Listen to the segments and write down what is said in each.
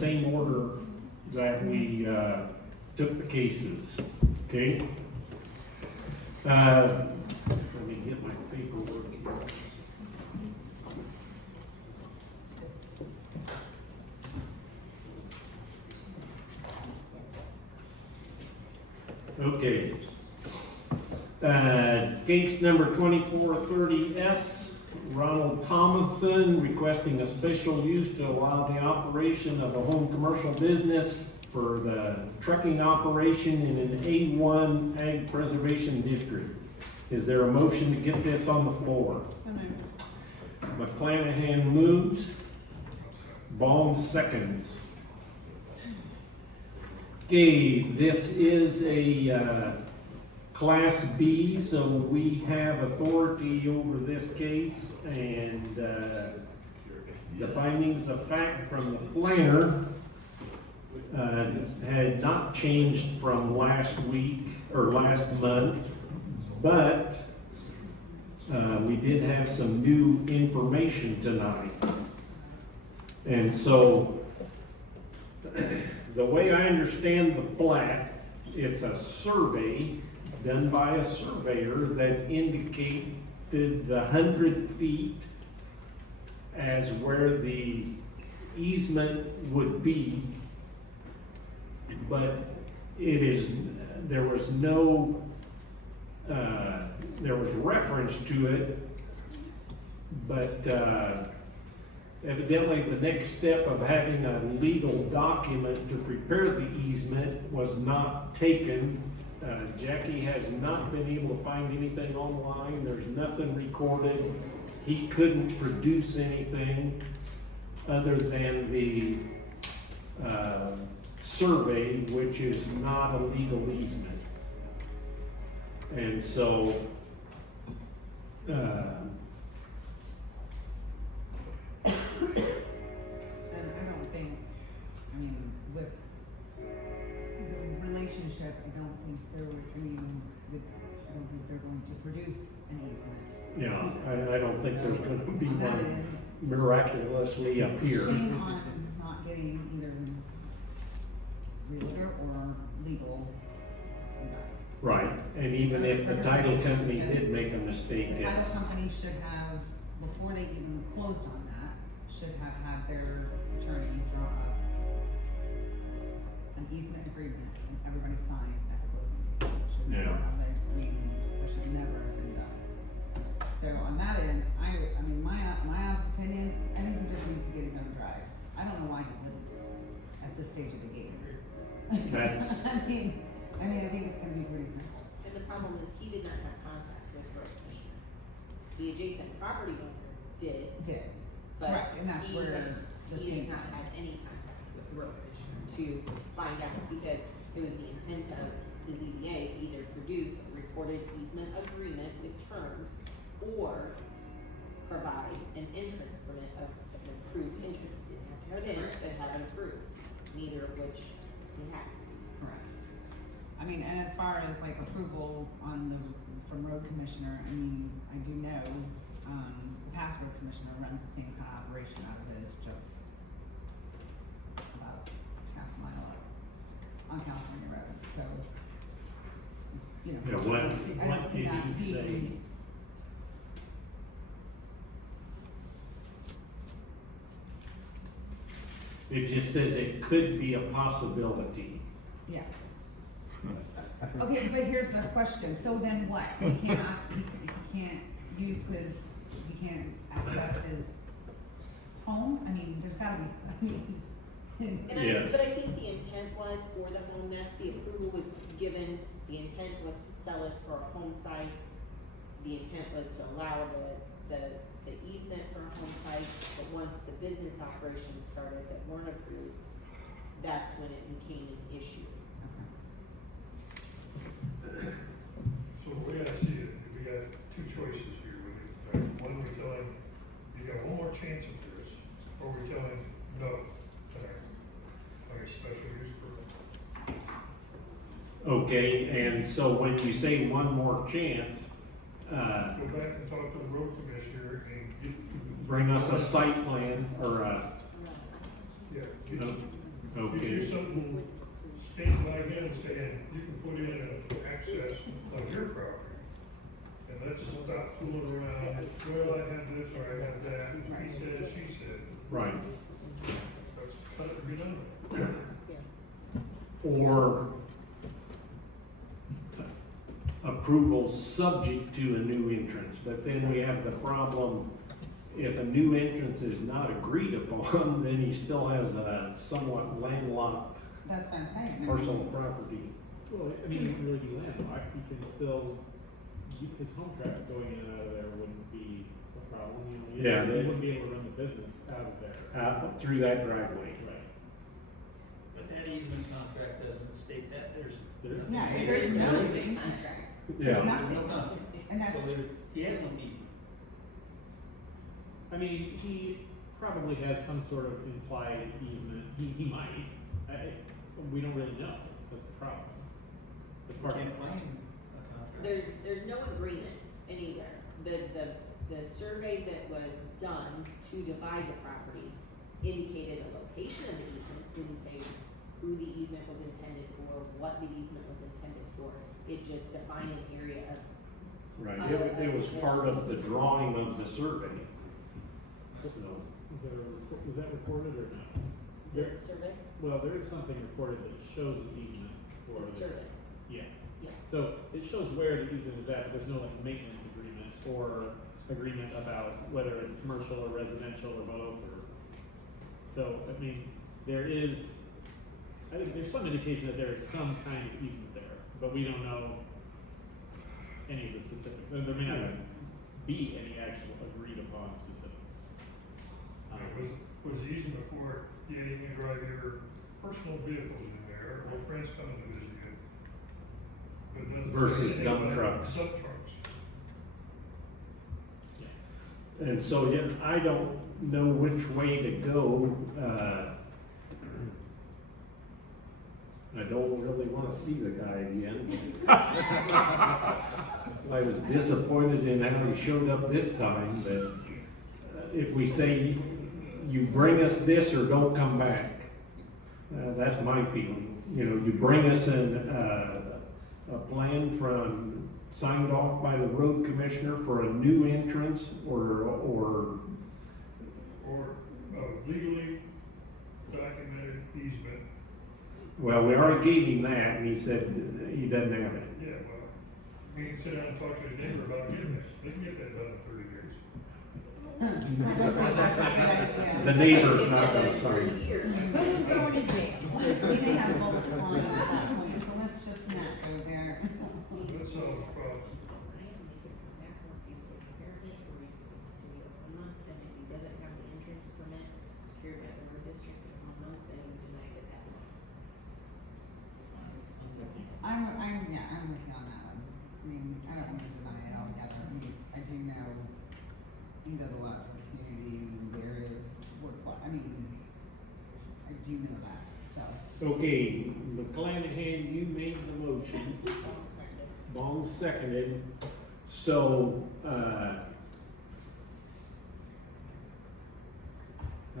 same order that we took the cases, okay? Let me get my paperwork here. Okay. Case number 2430S, Ronald Thomason requesting a special use to allow the operation of a home commercial business for the trucking operation in an A1 Ag Preservation District. Is there a motion to get this on the floor? So moved. McClanahan moves. Baum seconds. Okay, this is a Class B, so we have authority over this case, and the findings of fact from the planner had not changed from last week or last month, but we did have some new information tonight. And so the way I understand the plat, it's a survey done by a surveyor that indicated the 100 feet as where the easement would be, but there was no, there was reference to it, but evidently the next step of having a legal document to prepare the easement was not taken. Jackie has not been able to find anything online. There's nothing recorded. He couldn't produce anything other than the survey, which is not a legal easement. And so And I don't think, I mean, with the relationship, I don't think they're, I don't think they're going to produce an easement. yeah, I don't think there's going to be On that one end, miraculously up here. shame on not getting either realtor or legal advice. Right, and even if the title company did make a mistake, The title it's, company should have, before they even closed on that, should have had their attorney draw up an easement agreement and everybody signed at the closing table. It should never Yeah. have been, I mean, that should never have been done. So on that end, I mean, my honest opinion, I think he just needs to get his own drive. I don't know why he wouldn't at this stage of the game. That's- I mean, I think it's gonna be pretty simple. And the problem is, he did not have contact with the road commissioner. The adjacent property owner did, Did. but Right, and that's where this he has came not from. had any contact with the road commissioner to find out, because it was the intent of the ZBA to either produce a recorded easement agreement with terms or provide an entrance permit of an approved entrance. Didn't have to have it in, but have an approved, neither of which he had. Correct. I mean, and as far as like approval on from road commissioner, I mean, I do know, the past road commissioner runs the same kind of operation out of his, just about half a mile up on California Road, so, you know. Yeah, I don't see what did that he say? being- It just says it could be a possibility. Yeah. Okay, but here's the question, so then what? He can't use his, he can't access his home? I mean, there's gotta be, I mean, Yes. But I think the intent was for the home, that's the approval was given, the intent was to sell it for a home site. The intent was to allow the easement for a home site, but once the business operations started that weren't approved, that's when it became an issue. So the way I see it, we got two choices here. One, we tell him, you got one more chance at this, or we tell him, no, like a special use permit. Okay, and so when you say one more chance, Go back and talk to the road commissioner and get, bring us a site plan or yeah, you know, Get Okay. you something stated by him saying, you can put in an access on your property. And let's stop fooling around, well, I have this or I have that, he said, she said. Right. Let's cut it and be done with it. Or approval subject to a new entrance, but then we have the problem, if a new entrance is not agreed upon, then he still has a somewhat landlocked That's what I'm saying. parcel of property. Well, I mean, it wouldn't really be landlocked, he can still, his home traffic going in and out of there wouldn't be a problem, you know, Yeah, he they- wouldn't be able to run the business out of there. Through that driveway. Right. But that easement contract doesn't state that, there's. There's- Yeah, there's no written contract. There's Yeah. nothing. There's no contract, And that's, so there, he has no easement. I mean, he probably has some sort of implied easement, he might, we don't really know, that's the problem. The You part- can't find a contract. There's no agreement anywhere. The survey that was done to divide the property indicated a location of the easement, didn't say who the easement was intended for, what the easement was intended for. It just defined an area of, Right, it was part of the drawing of the survey. So, Was that recorded or not? the There- survey, Well, there is something recorded that shows the easement for the the, survey, yeah. yes. So it shows where the easement is at, but there's no like maintenance agreement or agreement about whether it's commercial or residential or both or. So, I mean, I think there's some indication that there is some kind of easement there, but we don't know any of the specifics. And there may not be any actual agreed upon specifics. Was the easement for, yeah, you can drive your personal vehicles in there, or friends coming to visit you. But it doesn't say Versus anything dump about trucks. Dump trucks. and so, yeah, I don't know which way to go, I don't really wanna see the guy again. I was disappointed in how he showed up this time, but if we say, you bring us this or don't come back, that's my feeling. You know, you bring us a plan signed off by the road commissioner for a new entrance or Or legally documented easement. well, we already gave him that and he said he doesn't have it. Yeah, well, we can sit down and talk to his neighbor about getting it. They can get that done in 30 years. That's a good idea. The neighbor's not gonna For sign it. years. Who's going to jail? We may have bullets flying at that point, so let's just not go there. Let's solve the problem. I have to make it come back once he's prepared it, or we continue to 1 month, and if he doesn't have the entrance permit secured by the road district in 1 month, then we deny it at that point. I'm with you. I'm with you on that one. I mean, I don't want to deny it altogether. I mean, I do know he does a lot for the community, and there is I do know that, so. Okay, McClanahan, you made the motion. Bong seconded. So,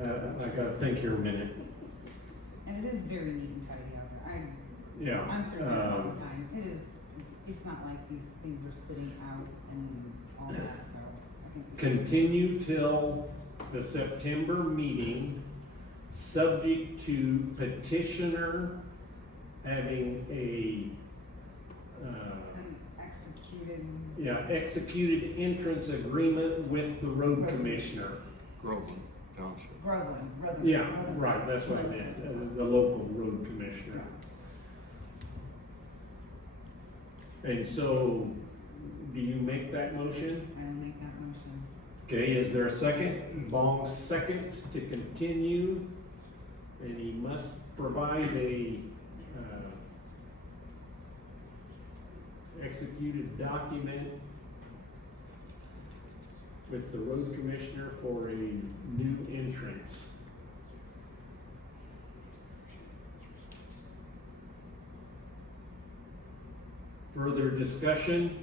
I gotta think here a minute. And it is very neat and tidy out there. Yeah. I'm through there all the time. It's not like these things are sitting out and all that, so I think. Continue till the September meeting, subject to petitioner having An executed. executed entrance agreement with the road commissioner. Groveland Township. Groveland. Yeah, right, that's what I meant, the local road commissioner. And so, do you make that motion? I will make that motion. Okay, is there a second? Bong seconds to continue, and he must provide a, executed document with the road commissioner for a new entrance. Further discussion?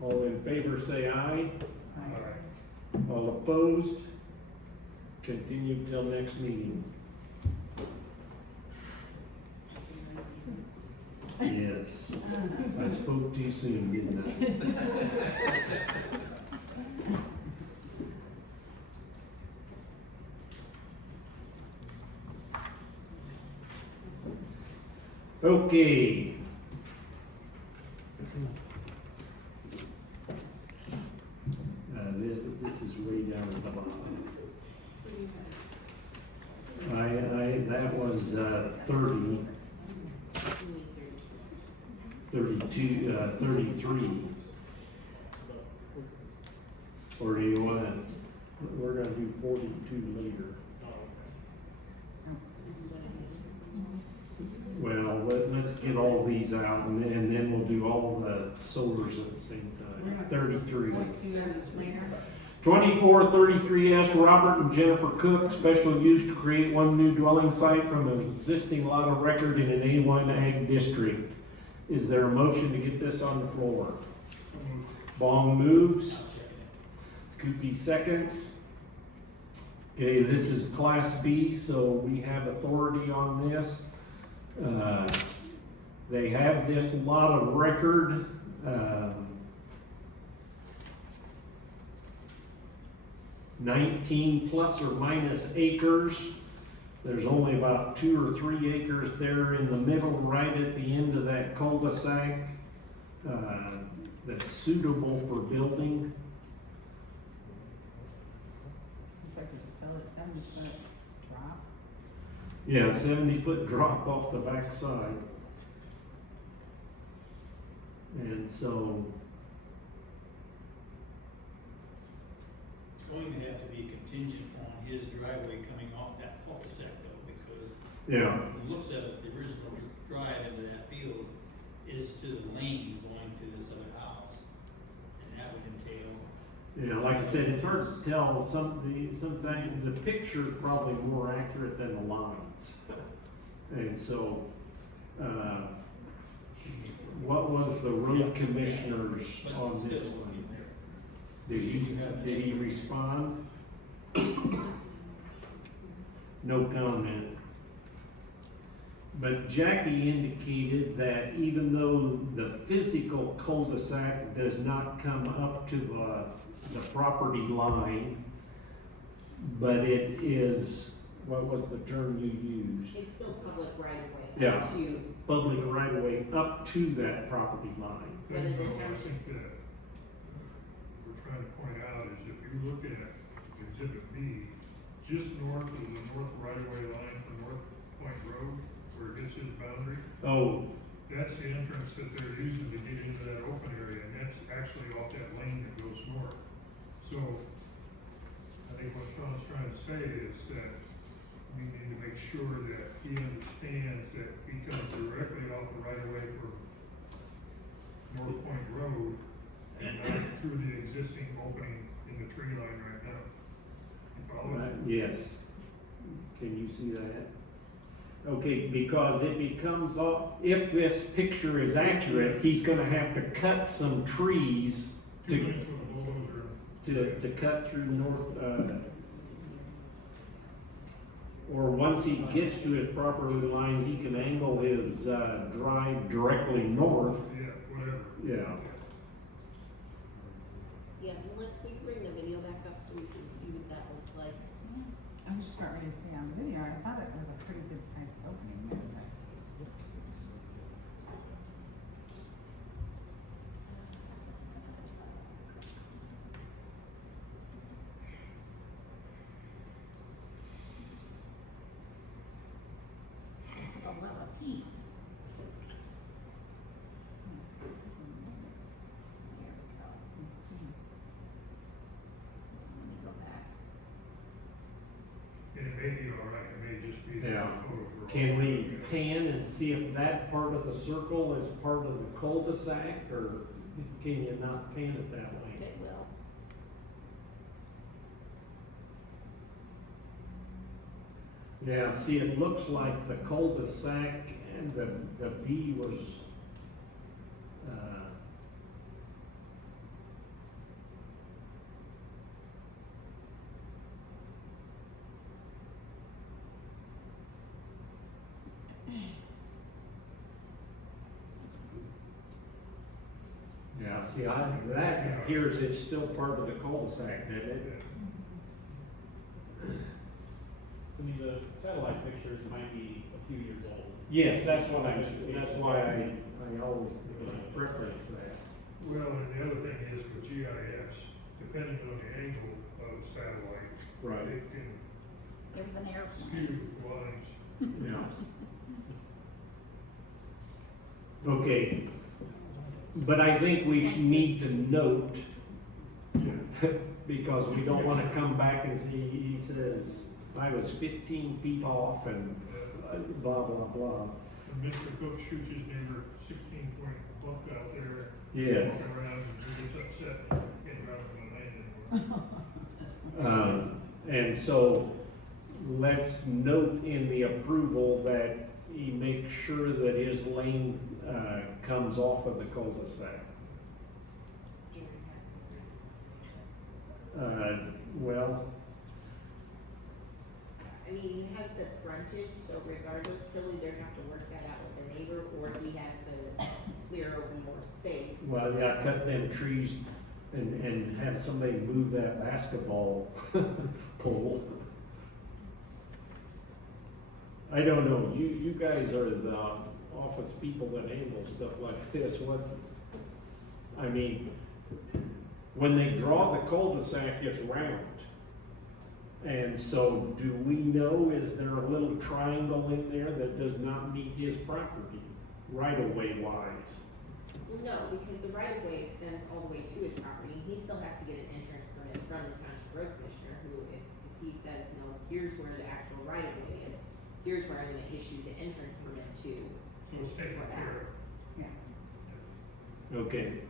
All in favor say aye. All right. All opposed? Continue till next meeting. Yes, I spoke too soon, didn't I? Okay. This is way down at the bottom. That was 30, 32, 33. Or do you want to, we're gonna do 42 later. Well, let's get all these out and then we'll do all the solars at the same time. 33. 42 later. 2433S, Robert and Jennifer Cook, special use to create one new dwelling site from an existing lot of record in an A1 ag district. Is there a motion to get this on the floor? Bong moves. Koopy seconds. Okay, this is Class B, so we have authority on this. They have this lot of record. 19 plus or minus acres. There's only about 2 or 3 acres there in the middle, right at the end of that cul-de-sac, that's suitable for building. Looks like they just sell it 7-foot drop. Yeah, 70-foot drop off the backside. And so, It's going to have to be contingent on his driveway coming off that cul-de-sac though, because yeah, when it looks at it, the original drive into that field is to the lane going to this other house. And that would entail, like I said, it's hard to tell. Something, the picture is probably more accurate than the lines. And so, what was the road commissioners but on this still, one? Did he respond? No comment. But Jackie indicated that even though the physical cul-de-sac does not come up to the property line, but it is, what was the term you used? It's still public right of way. Yeah. To Public right of way up to that property line. whether the I township. think that we're trying to point out is if you look at Exhibit B, just north of the north right-of-way line for North Point Road, where it hits his boundary, Oh, that's the entrance that they're using to get into that open area, and that's actually off that lane that goes north. So, I think what Sean's trying to say is that we need to make sure that he understands that he comes directly off the right-of-way for North Point Road and not through the existing opening in the tree line right now. You follow? yes. Can you see that? Okay, because if he comes up, if this picture is accurate, he's gonna have to cut some trees 2 lanes with a bulldozer. to cut through north, or once he gets to his property line, he can angle his, drive directly north. Yeah, whatever. Yeah. Yeah, unless we bring the video back up so we can see what that looks like. I'm just about ready to stay on video. I thought it was a pretty good sized opening there, but. A well of heat. There we go. Let me go back. And it may be all right, it may just be. Yeah. a photo for all. Can we pan and see if that part of the circle is part of the cul-de-sac, or can you not pan it that way? It will. Yeah, see, it looks like the cul-de-sac and the V was, see, that appears it's still part of the cul-de-sac, doesn't it? So I mean, the satellite pictures might be a few years old. Yes, that's why I always preference that. Well, and the other thing is with GIS, depending on the angle of the satellite, Right. it can There's an airplane. skew lines. Yeah. Okay, but I think we need to note, because we don't wanna come back and see, he says, I was 15 feet off and blah, blah, blah. And Mr. Cook shoots his neighbor 16-point buck out there. Yes. Walking around and he gets upset and can't drive on the lane anymore. And so let's note in the approval that he makes sure that his lane, comes off of the cul-de-sac. Well, I mean, he has the frontage, so regardless, he'll either have to work that out with the neighbor, or he has to clear over more space. well, yeah, cut them trees and have somebody move that basketball pole. I don't know, you guys are the office people that handle stuff like this, I mean, when they draw the cul-de-sac, it's round. And so do we know, is there a little triangle in there that does not meet his property, right-of-way wise? No, because the right of way extends all the way to his property, and he still has to get an entrance permit from the township road commissioner, who, if he says, no, here's where the actual right of way is, here's where I'm gonna issue the entrance permit to. So it's taken care of. Yeah. Okay.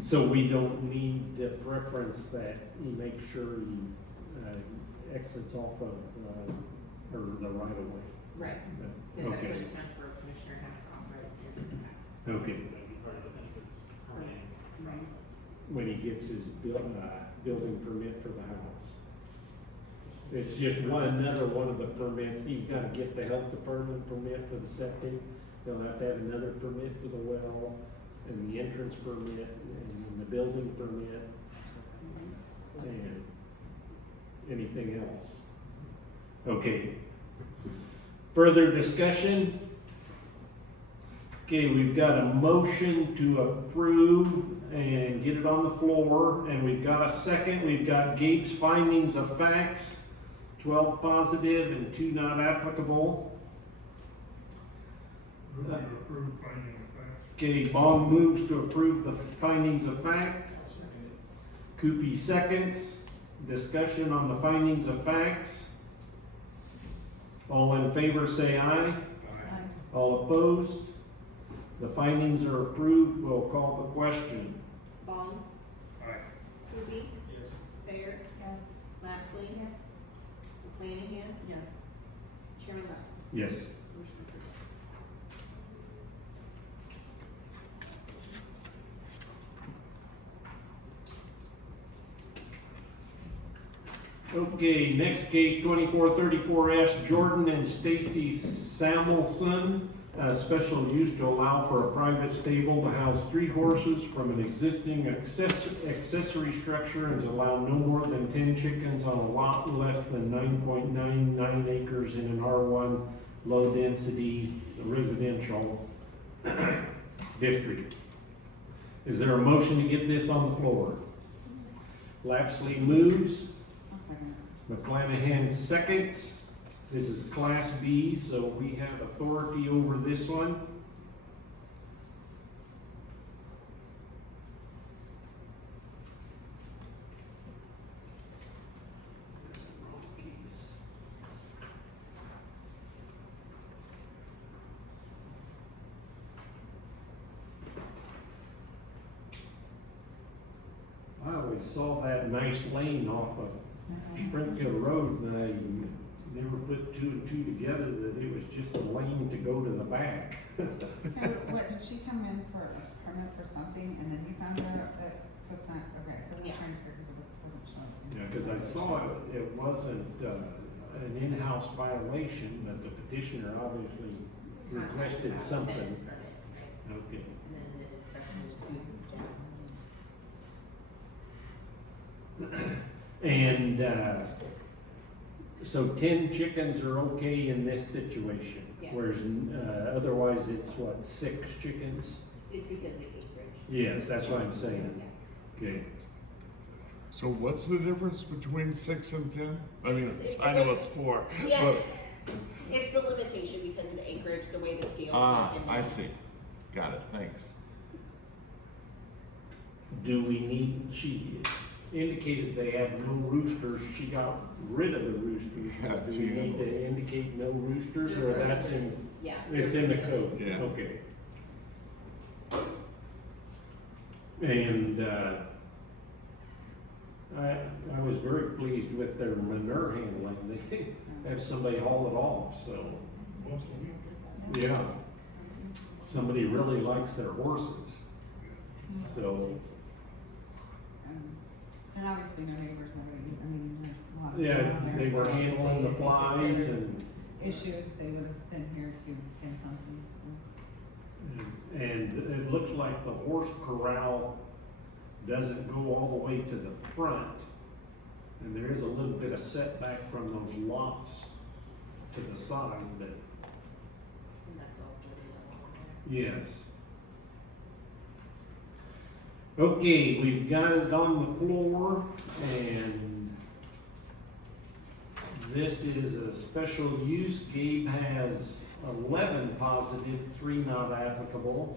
So we don't need the preference that he makes sure he, exits off of, or the right of way. Right. Because that's where Okay, the township road commissioner has to authorize the entrance at. okay, That'd be part of the benefits permitting process. when he gets his building permit for the house. It's just another one of the permits, he's gotta get the health department permit for the septic, they'll have to have another permit for the well, and the entrance permit, and the building permit, and anything else. Okay. Further discussion? Okay, we've got a motion to approve and get it on the floor, and we've got a second. We've got Gabe's findings of facts, 12 positive and 2 not applicable. Move to approve finding of facts. Okay, Bong moves to approve the findings of fact. Coopy seconds. Discussion on the findings of facts. All in favor say aye. All opposed? The findings are approved. We'll call the question. Bong, Aye. Kuby, Yes. Fair, Yes. Lapsley. Yes. Flanagan, Yes. Chairman Russell. Yes. Motion approved. Okay, next case, 2434S, Jordan and Stacy Samuelson, special use to allow for a private stable to house 3 horses from an existing accessory structure and to allow no more than 10 chickens on a lot less than 9.99 acres in an R1 low-density residential district. Is there a motion to get this on the floor? Lapsley moves. McClanahan seconds. This is Class B, so we have authority over this one. I always saw that nice lane off of Springfield Road, and I never put 2 and 2 together that it was just a lane to go to the back. So what, did she come in for a permit for something and then you found out that, so it's not, okay, I was Yeah. trying to figure because it wasn't showing. Yeah, cause I saw it wasn't, an in-house violation, but the petitioner obviously requested something. Fence permit, right. Okay. And then the discussion ensued with staff. And, so 10 chickens are okay in this situation? Yes. Whereas, otherwise it's what, 6 chickens? It's because of the acreage. Yes, that's what I'm saying. Yeah. Okay. So what's the difference between 6 and 10? I mean, It's I know it's 4, Yeah, but, it's the limitation because of the acreage, the way the scales ah, work. And I see. Got it, thanks. Do we need, she indicated they had no roosters, she got rid of the roosters. Yeah, Do she we had- need to indicate no roosters, or that's in, Yeah. it's in the code? Yeah. Okay. And, I was very pleased with their manure handling, they have somebody haul it off, so, Once a week. yeah. Somebody really likes their horses, so, And obviously no neighbors have any, I mean, there's a lot of. yeah, people out there, they were so handling the if flies there's and, Issues, they would have been here to say something, so. and it looks like the horse corral doesn't go all the way to the front. And there is a little bit of setback from those lots to the side, but And that's all really all there. yes. Okay, we've got it on the floor, and this is a special use. Gabe has 11 positive, 3 not applicable.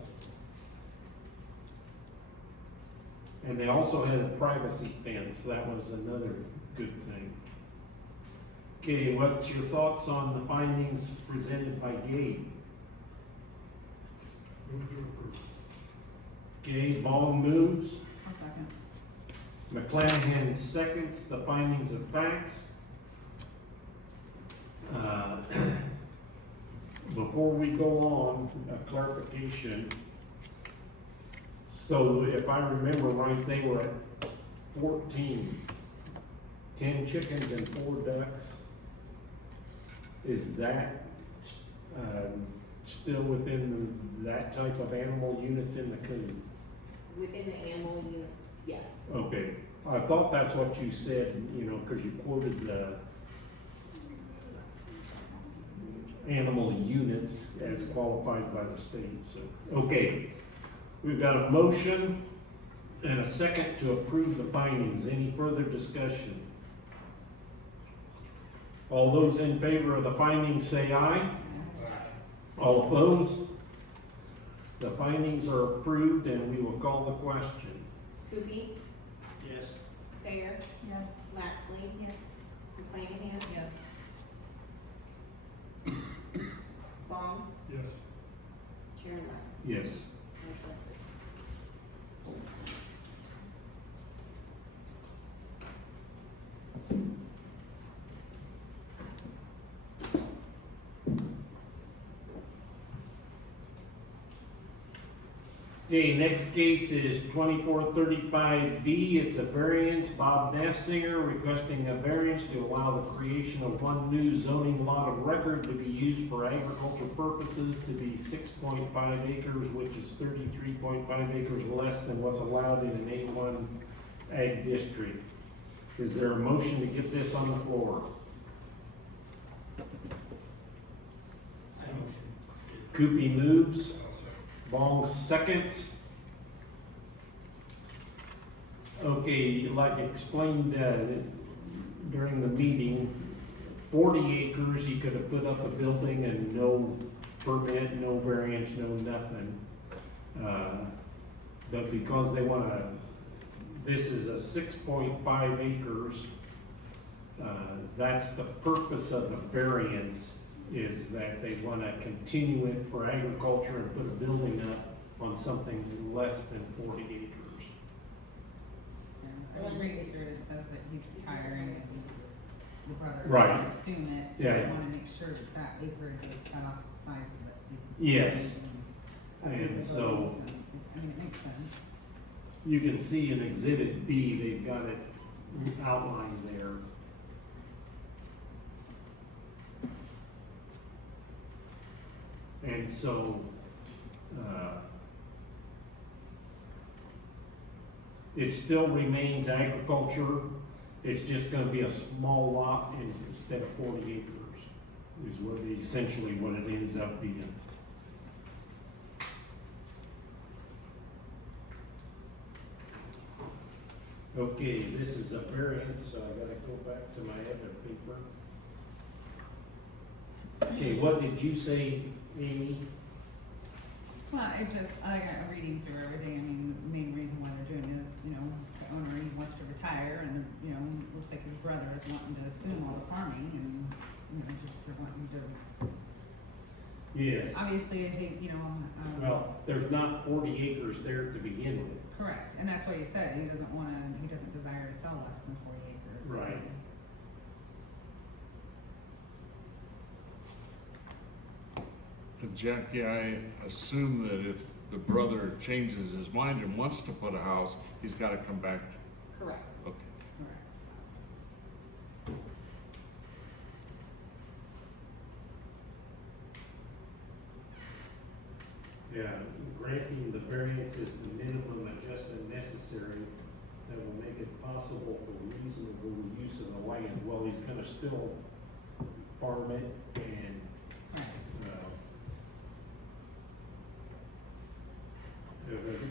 And they also had a privacy fence, that was another good thing. Okay, what's your thoughts on the findings presented by Gabe? Move to approve. Okay, Bong moves, I'll second. McClanahan seconds the findings of facts. Before we go on, a clarification. So if I remember right, they were at 14, 10 chickens and 4 ducks. Is that, still within that type of animal units in the coop? Within the animal units, yes. Okay, I thought that's what you said, you know, cause you quoted the animal units as qualified by the state, so, okay. We've got a motion and a second to approve the findings. Any further discussion? All those in favor of the findings say aye. All opposed? The findings are approved and we will call the question. Coopy, Yes. Thayer, Yes. Lapsley. Yes. McClanahan, Yes. Bong, Yes. Chairman West. Yes. Motion approved. Okay, next case is 2435V. It's a variance. Bob Nafsinger requesting a variance to allow the creation of one new zoning lot of record to be used for agriculture purposes to be 6.5 acres, which is 33.5 acres less than what's allowed in an A1 ag district. Is there a motion to get this on the floor? I motion. Coopy moves. I'll second. Bong seconds. Okay, like explained during the meeting, 40 acres, you could have put up a building and no permit, no variance, no nothing. But because they wanna, this is a 6.5 acres, that's the purpose of the variance, is that they wanna continue it for agriculture and put a building up on something less than 40 acres. Yeah, I mean, reading through it, it says that he's retiring and the brother Right. would assume it, so Yeah. they wanna make sure that that acreage is set off to the side so that they can. Yes. have And so- capabilities and- I mean, it makes sense. You can see in Exhibit B, they've got it outlined there. And so, It still remains agriculture, it's just gonna be a small lot instead of 40 acres, is essentially what it ends up being. Okay, this is a variance, so I gotta go back to my other paper. Okay, what did you say, Amy? Well, I got reading through everything, I mean, the main reason why they're doing is, you know, the owner, he wants to retire, and, you know, looks like his brother is wanting to assume all the farming, and, you know, just they're wanting to, Yes. obviously, I think, you know, Well, there's not 40 acres there to begin with. correct, and that's what he said, he doesn't desire to sell less than 40 acres. so. Right. Jackie, I assume that if the brother changes his mind and wants to put a house, he's gotta come back. Correct. Okay. Correct. Yeah, granting the variance is the minimum adjustment necessary that will make it possible for reasonable use of the land. Well, he's gonna still farm it and, Right.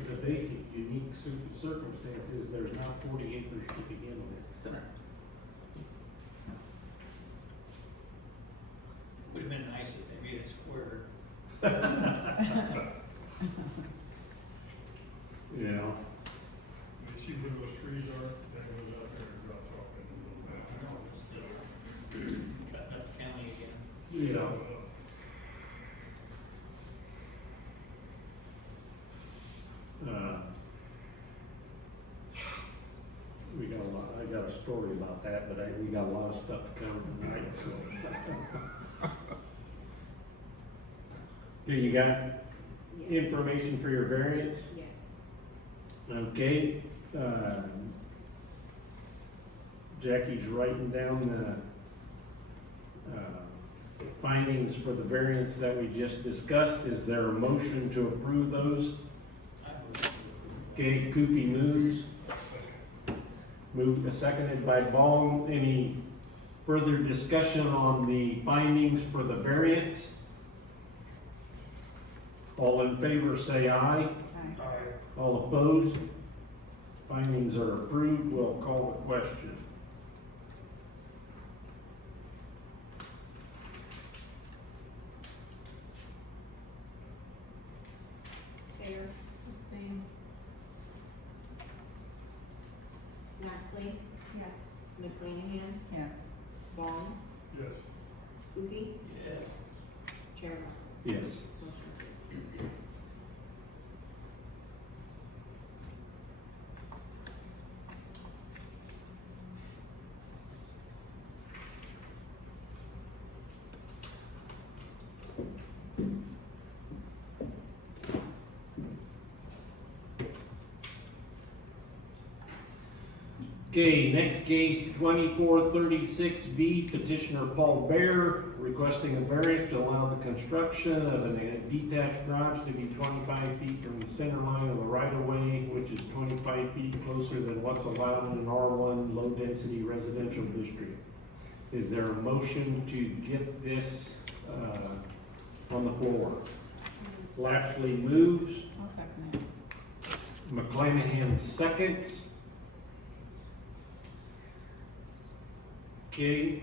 the basic unique circumstance is there's not 40 acres to begin with. Correct. Would've been nice if they made it square. You know, You see where those trees are, that goes out there and drops off into the little I bit. know, it's still cutting up the county again. you know, we got a lot, I got a story about that, but we got a lot of stuff to cover tonight, so. Do you got Yes. information for your variance? Yes. Okay, Jackie's writing down the findings for the variance that we just discussed. Is there a motion to approve those? I would- Okay, Coopy moves. Moved, seconded by Baum. Any further discussion on the findings for the variance? All in favor say aye. Aye. All opposed? Findings are approved. We'll call the question. Thayer, Abstain. Maxley, Yes. McClanahan, Yes. Vaughn, Yes. Coopey, Yes. Chair Russell. Yes. Motion approved. Okay, next case, 2436B, petitioner Paul Bear requesting a variance to allow the construction of a detached garage to be 25 feet from the center line of the right-of-way, which is 25 feet closer than what's allowed in an R1 low-density residential district. Is there a motion to get this on the floor? Lashley moves, I'll second it. McClanahan seconds. Okay.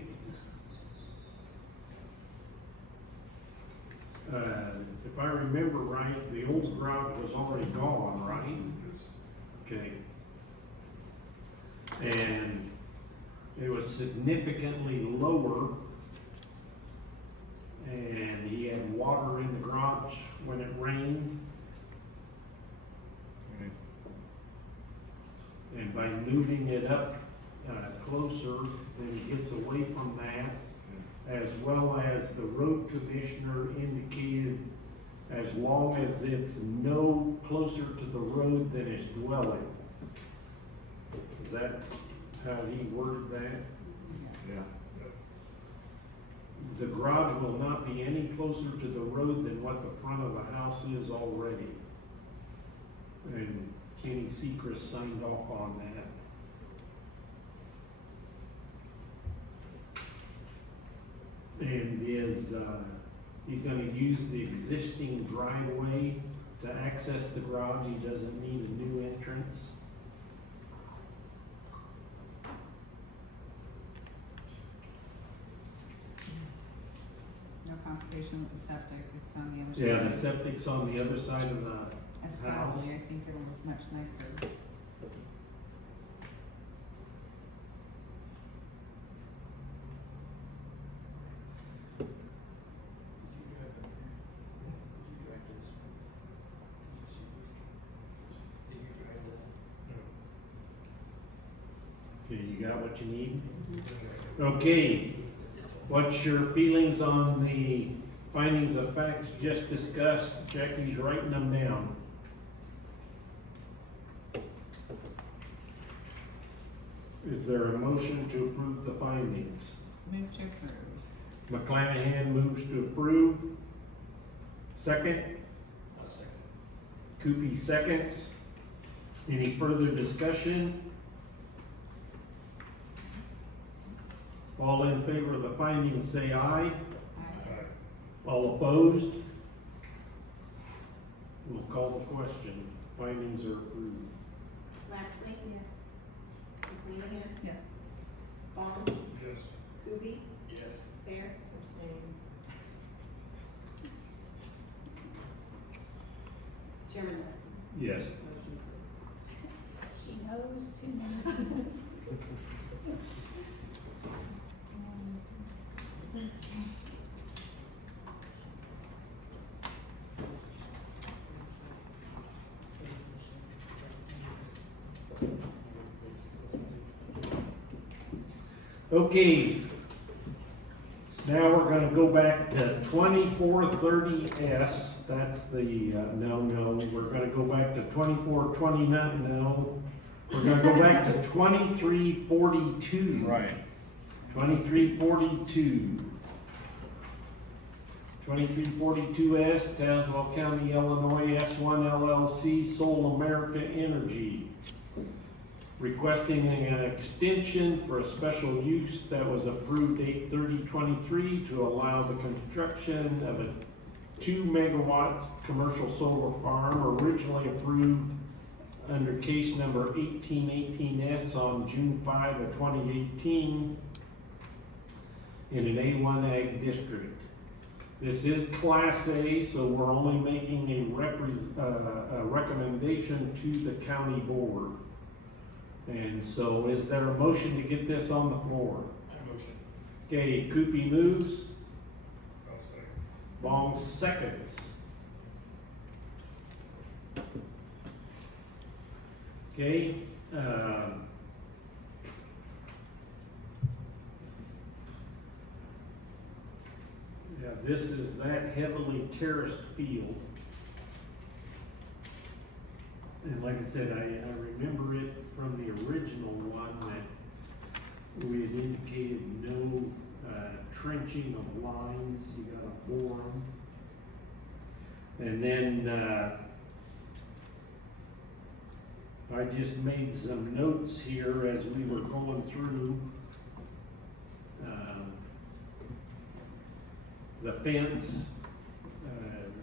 If I remember right, the old garage was already gone, right? Okay. And it was significantly lower. And he had water in the garage when it rained. Okay. And by moving it up closer, then he gets away from that, as well as the road commissioner indicated, as long as it's no closer to the road than his dwelling. Is that how he worded that? Yeah. The garage will not be any closer to the road than what the front of the house is already. And Kenny Sechrist signed off on that. And he's gonna use the existing driveway to access the garage, he doesn't need a new entrance. No complication with the septic, it's on the other side. Yeah, the septic's on the other side of the house. Aesthetically, I think it'll look much nicer. Did you drive up there? Did you drive this? Did you see this? Did you drive that? Okay, you got what you need? No. Okay, This one. what's your feelings on the findings of facts just discussed? Jackie's writing them down. Is there a motion to approve the findings? Move to approve. McClanahan moves to approve. Second, I'll second. Coopy seconds. Any further discussion? All in favor of the findings say aye. All opposed? We'll call the question. Findings are approved. Lapsley? Yes. McClanahan? Yes. Vaughn? Yes. Kuby? Yes. Fair? Chairman Leslie? Yes. Motion approved. She knows too much. Okay. Now we're gonna go back to 2430S. That's the, no, we're gonna go back to 2429, no. We're gonna go back to 2342. Right. 2342. 2342S, Tazewell County, Illinois, S1 LLC, Soul America Energy. Requesting an extension for a special use that was approved 8/30/23 to allow the construction of a 2 megawatts commercial solar farm originally approved under case number 1818S on June 5 of 2018 in an A1 Ag district. This is Class A, so we're only making a recommendation to the county board. And so is there a motion to get this on the floor? I motion. Okay, Coopy moves, I'll second. Bong seconds. Okay, yeah, this is that heavily terraced field. And like I said, I remember it from the original one that we had indicated no trenching of lines, you gotta bore them. And then, I just made some notes here as we were going through. The fence,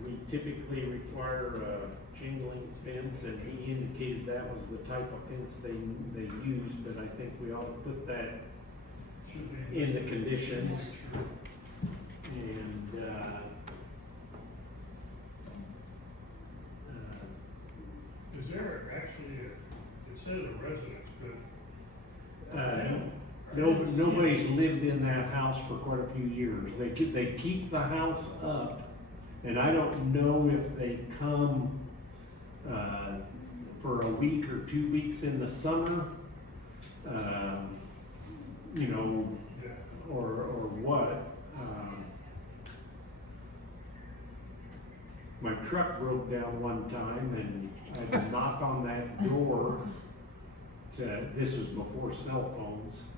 we typically require a shingling fence, and he indicated that was the type of fence they used, but I think we ought to put that Should be. in the conditions. And, Is there actually it said a residence, but. nobody's lived in that house for quite a few years. They keep the house up, and I don't know if they come, for a week or 2 weeks in the summer, you know, Yeah. or what. My truck broke down one time, and I had to knock on that door this was before cell phones.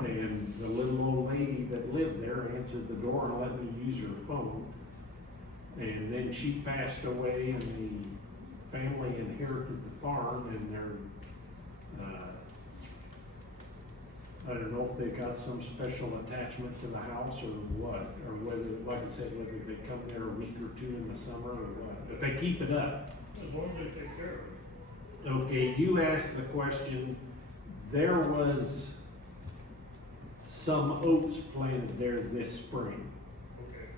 And the little old lady that lived there answered the door and let me use her phone. And then she passed away, and family inherited the farm and they're, I don't know if they got some special attachment to the house or what, or whether, like I said, whether they come there a week or two in the summer or what, but they keep it up. As long as they take care of it. Okay, you asked the question, there was some oats planted there this spring. Okay.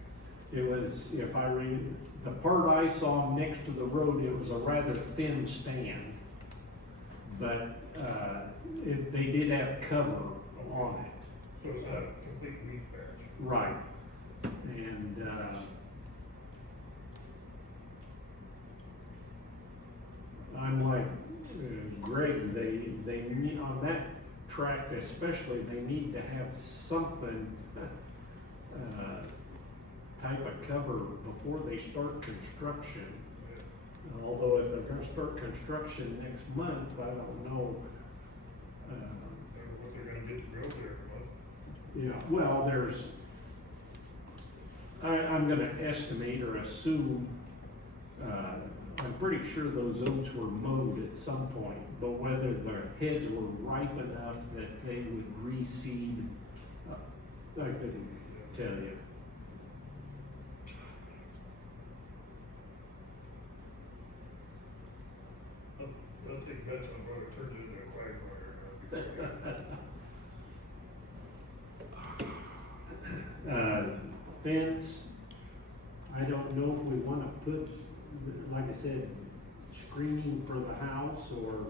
It was, if I read, the part I saw next to the road, it was a rather thin stand. But, they did have cover on it. So it's not a complete weed patch. Right. And, I'm like, Greg, they need, on that track especially, they need to have something, type of cover before they start construction. Although if they're gonna start construction next month, I don't know. What they're gonna get to grow there every month. Yeah, well, there's, I'm gonna estimate or assume, I'm pretty sure those oats were mowed at some point, but whether their heads were ripe enough that they would reseed, I couldn't tell you. They'll take bets on whether it turns into a quagmire. Fence, I don't know if we wanna put, like I said, screening for the house, or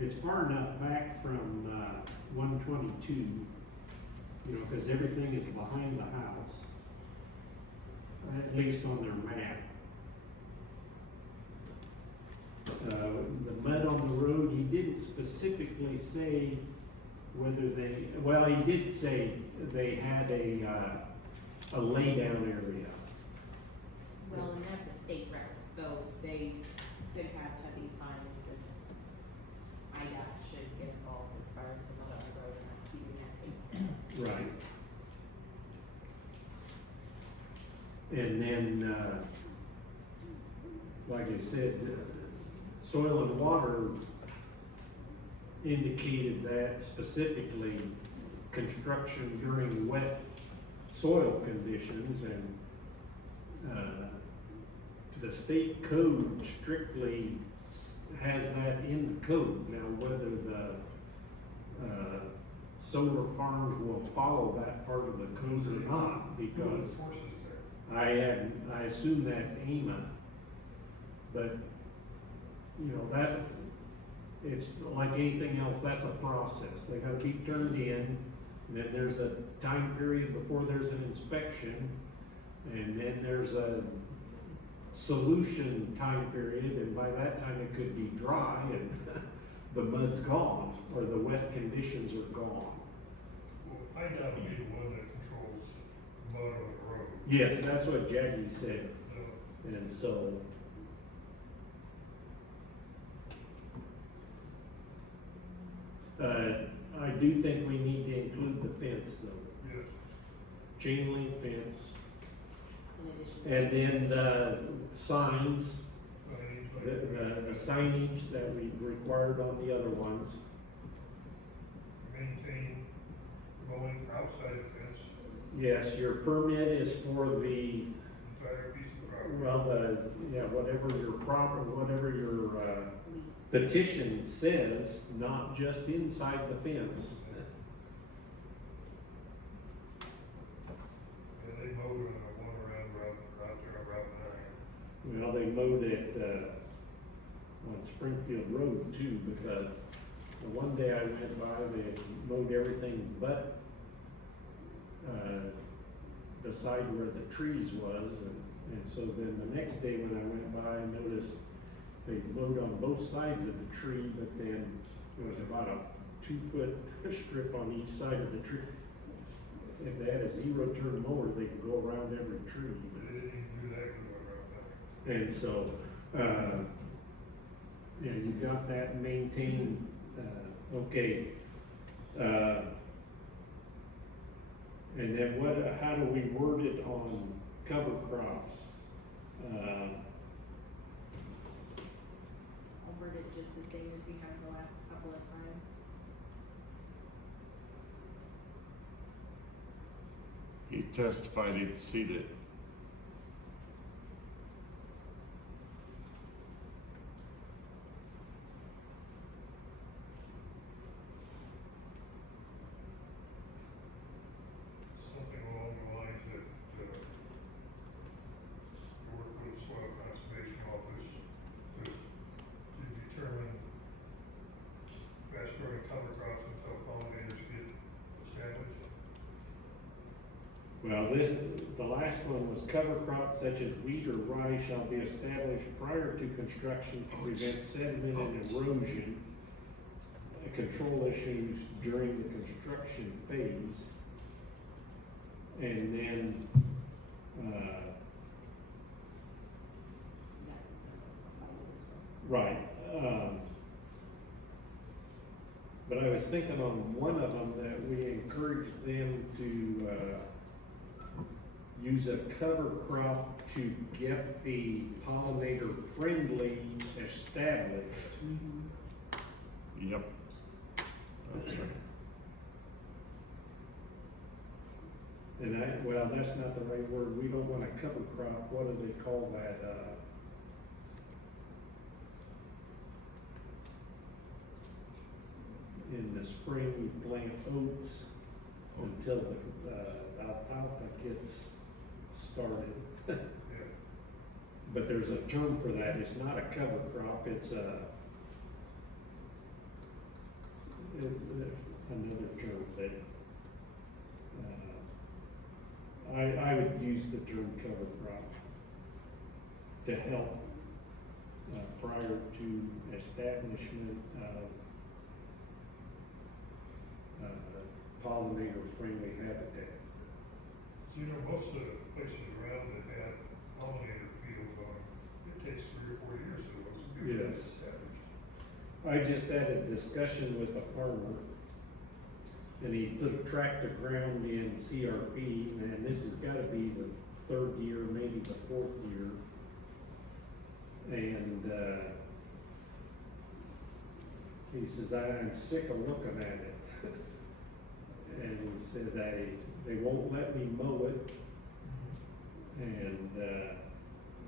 it's far enough back from, 122, you know, cause everything is behind the house, at least on their map. The mud on the road, he didn't specifically say whether they, well, he did say they had a laydown area. Well, and that's a state road, so they could have heavy fines and IDOT should get involved as far as the mud on the road and not keeping that taken. Right. And then, like I said, soil and water indicated that specifically construction during wet soil conditions, and the state code strictly has that in the code. Now, whether the solar farms will follow that part of the code or not, Who because enforces that? I assume that AMA, but, you know, that, it's like anything else, that's a process. They gotta be turned in, and then there's a time period before there's an inspection, and then there's a solution time period, and by that time it could be dry and the mud's gone, or the wet conditions are gone. Well, IDOT would be the one that controls mud on the road. Yes, that's what Jackie said, So, and so. I do think we need to include the fence though, yes. chain link fence, In addition. and then the signs, Signage, the signage that we required on the other ones. maintain mowing outside the fence, Yes, your permit is for the, entire piece of property. well, yeah, whatever your proper, whatever your, Lease. petition says, not just inside the fence. And they mowed on a one around route, out there on Route 9. Well, they mowed it, on Springfield Road too, but the one day I went by, they mowed everything but, the side where the trees was, and so then the next day when I went by, I noticed they mowed on both sides of the tree, but then there was about a 2-foot strip on each side of the tree. If they had a 0-turn mower, they could go around every tree. But they didn't even do that with Route 9. And so, yeah, you got that maintained, okay. And then what, how do we word it on cover crops? word it just the same as you have the last couple of times. He testified he'd seen it. Something along the lines that, work with the soil conservation office to determine fast growing cover crops until pollinators get established. Well, the last one was cover crops such as wheat or rye shall be established prior to construction to prevent sediment and erosion, control issues during the construction phase. And then, That doesn't apply to this one. right, but I was thinking on one of them that we encourage them to, use a cover crop to get the pollinator friendly established. Yep. That's right. And well, that's not the right word, we don't want a cover crop, what do they call that, in the spring, we plant oats until the alfalfa gets started. Yeah. But there's a term for that, it's not a cover crop, it's another term that, I would use the term cover crop to help, prior to establishment of, pollinator-friendly habitat. So, you know, most of the places around that have pollinator fields on, it takes 3 or 4 years for those to be Yes. established. I just had a discussion with a farmer, and he tracked the ground in CRP, and this has gotta be the 3rd year, maybe the 4th year. And, he says, I'm sick of looking at it. And he said, they won't let me mow it, and,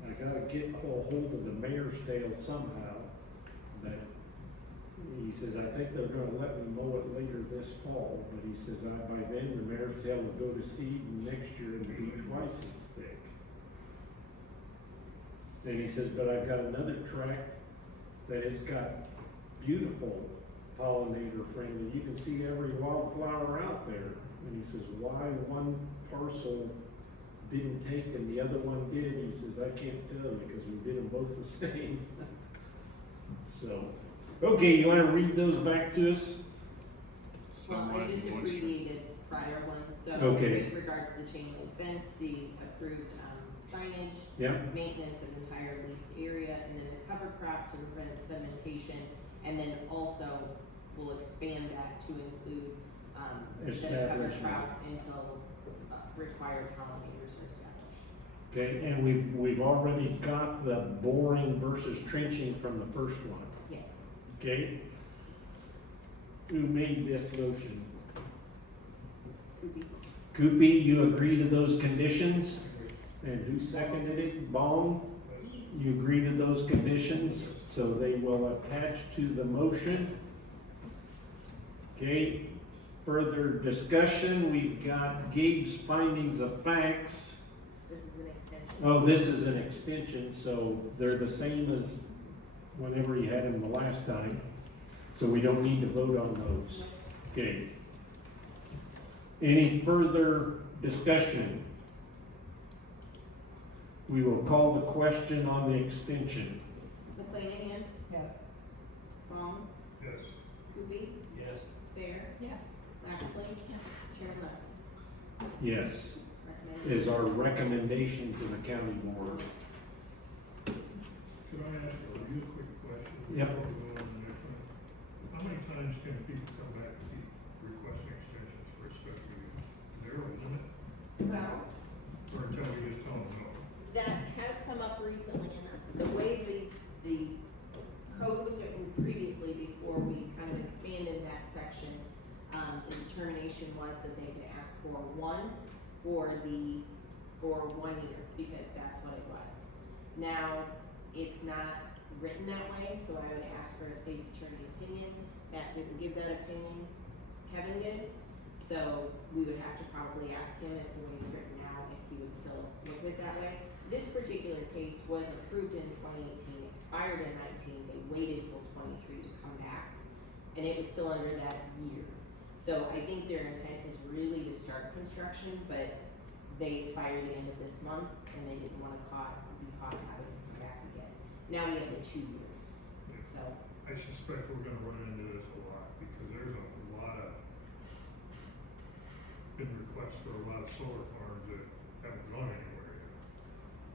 I gotta get a hold of the mayor's tail somehow, but he says, I think they're gonna let me mow it later this fall, but he says, by then the mayor's tail will go to seed, and next year it'll be twice as thick. And he says, but I've got another tract that has got beautiful pollinator friendly, you can see every wildflower out there. And he says, why one parcel didn't take and the other one did? He says, I can't tell you because we did them both the same. So, okay, you wanna read those back to us? Well, I Sunlight just and moisture. abbreviated prior ones, so Okay. with regards to the chain link fence, the approved, signage, Yep, maintenance of entire leased area, and then the cover crop to prevent sedimentation, and then also we'll expand that to include, the cover Establishment. crop until, required pollinators are established. okay, and we've already got the boring versus trenching from the first one, Yes. okay? Who made this motion? Could be. Koopy, you agree to those conditions? And who seconded it? Baum? You agree to those conditions, so they will attach to the motion. Okay, further discussion, we've got Gabe's findings of facts. This is an extension. Oh, this is an extension, so they're the same as whenever you had them the last time. So we don't need to vote on those. Okay. Any further discussion? We will call the question on the extension. McClanahan, Yes. Baum, Yes. Kuby, Yes. Fair, Yes. Laxley, Chairman Leslie. Yes, Recommended. is our recommendation to the county board. Could I ask a real quick question? Yep. Before we go on to the next one? How many times can people come back and keep requesting extensions for a special use? Is there a limit, Well, or until we just tell them no? that has come up recently, and the way the code was explanation was that they could ask for one or 1 year, because that's what it was. Now, it's not written that way, so I would ask for a state's attorney opinion. Matt didn't give that opinion, Kevin did, so we would have to probably ask him if the way it's written now, if he would still look at it that way. This particular case was approved in 2018, expired in 19, they waited till 23 to come back, and it was still under that year. So I think their intent is really to start construction, but they expire the end of this month, and they didn't wanna be caught having to come back again. Now we have the 2 years, so. I suspect we're gonna run into this a lot, because there's a lot of, been requests for a lot of solar farms that haven't gone anywhere yet.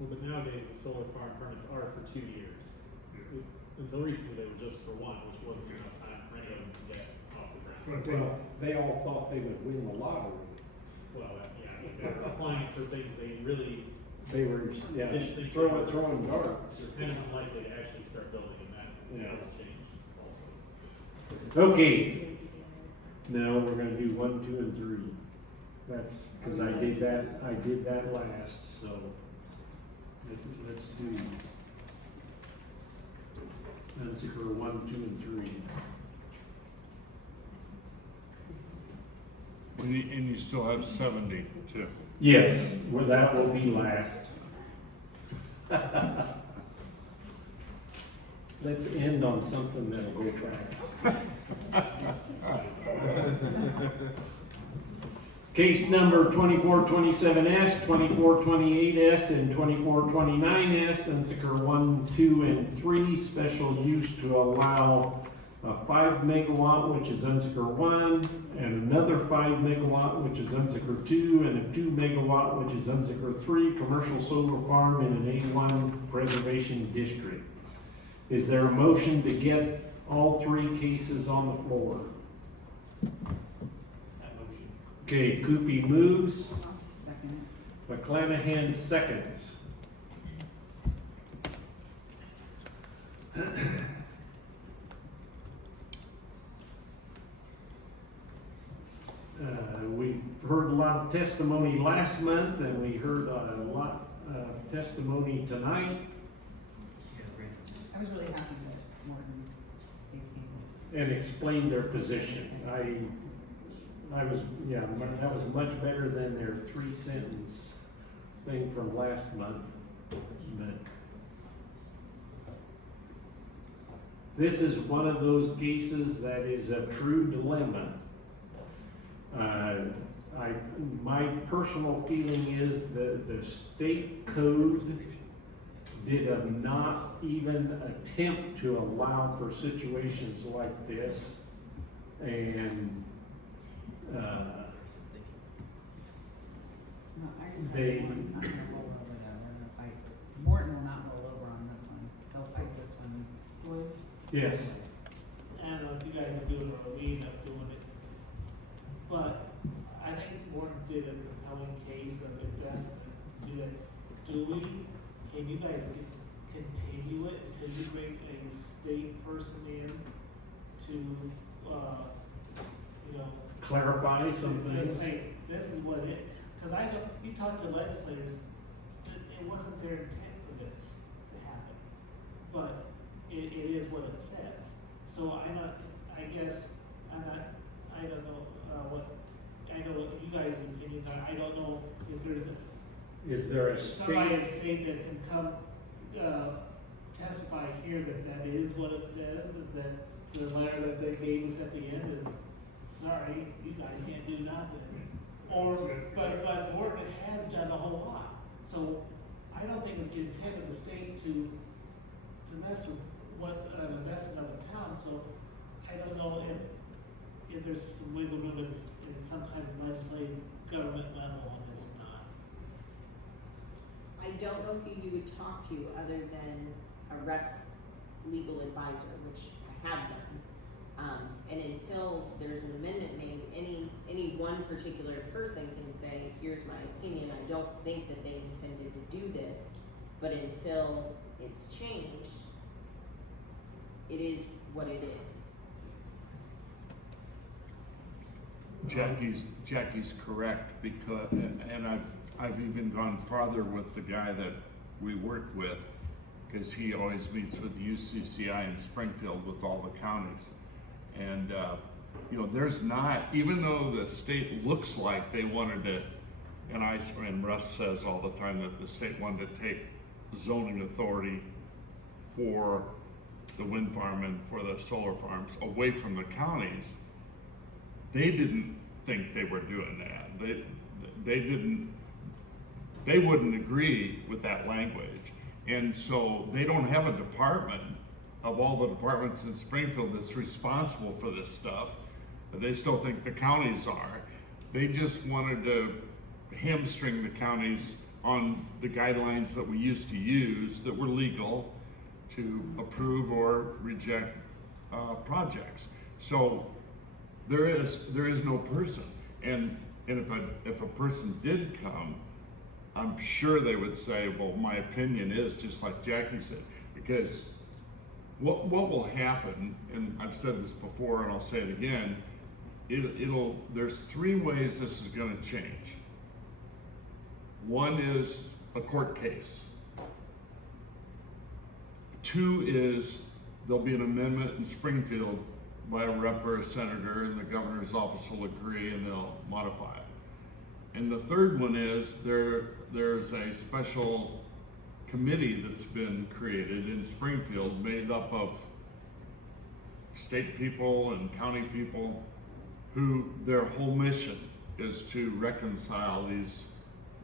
Well, but nowadays the solar farm permits are for 2 years. Yeah. Until recently, they were just for one, which wasn't enough time for any of them to get off the ground. Well, they all thought they would win the lottery. Well, yeah, they were applying for things they really, They were, yeah, They- throwing darts. they're kind of unlikely to actually start building, and Yeah. that has changed also. Okay, now we're gonna do 1, 2, and 3. That's, cause I did that last, so let's do Unsecker 1, 2, and 3. And you still have 70 too. Yes, well, that will be last. Let's end on something that'll go fast. Case number 2427S, 2428S, and 2429S, Unsecker 1, 2, and 3, special use to allow a 5 megawatt, which is Unsecker 1, and another 5 megawatt, which is Unsecker 2, and a 2 megawatt, which is Unsecker 3, commercial solar farm in an A1 preservation district. Is there a motion to get all 3 cases on the floor? That motion. Okay, Coopy moves, Second. McClanahan seconds. We heard a lot of testimony last month, and we heard a lot of testimony tonight, I was really happy that Morton came. and explained their position. I was, yeah, that was much better than their 3-sentence thing from last month, but this is one of those cases that is a true dilemma. My personal feeling is that the state code did not even attempt to allow for situations like this, and No, I can tell They- you Morton's not gonna roll over that, we're gonna fight. Morton will not roll over on this one, they'll fight this one. yes, I don't know if you guys are doing it or we end up doing it, but I think Morton did a compelling case of it best to do that. Can you guys continue it until you bring a state person in to, clarify some let's things. say, this is what it, cause I don't, you talk to legislators, it wasn't their intent for this to happen. But it is what it says, so I don't know, I know what you guys' opinions are, I don't know if there's Is there a somebody in state, state that can come, testify here that is what it says, and that the letter that they gave us at the end is, sorry, you guys can't do nothing. Or, but Morton has done a whole lot, so I don't think it's the intent of the state to mess with what, an investment of the town, so I don't know if there's some wiggle room in some kind of legislative government level on this or not. I don't know who you would talk to other than a rep's legal advisor, which I have done. And until there's an amendment made, any one particular person can say, here's my opinion, I don't think that they intended to do this, but until it's changed, it is what it is. Jackie's correct because, and I've even gone farther with the guy that we work with, because he always meets with UCCI in Springfield with all the counties. And, you know, there's not, even though the state looks like they wanted to, and Russ says all the time that the state wanted to take zoning authority for the wind farm and for the solar farms away from the counties, they didn't think they were doing that. They wouldn't agree with that language. And so they don't have a department of all the departments in Springfield that's responsible for this stuff. They still think the counties are. They just wanted to hamstring the counties on the guidelines that we used to use that were legal to approve or reject projects. So there is no person. And if a person did come, I'm sure they would say, well, my opinion is just like Jackie said, because what will happen, and I've said this before and I'll say it again, there's three ways this is gonna change. One is a court case. Two is there'll be an amendment in Springfield by a rep or a senator, and the governor's office will agree and they'll modify it. And the third one is there's a special committee that's been created in Springfield made up of state people and county people who their whole mission is to reconcile these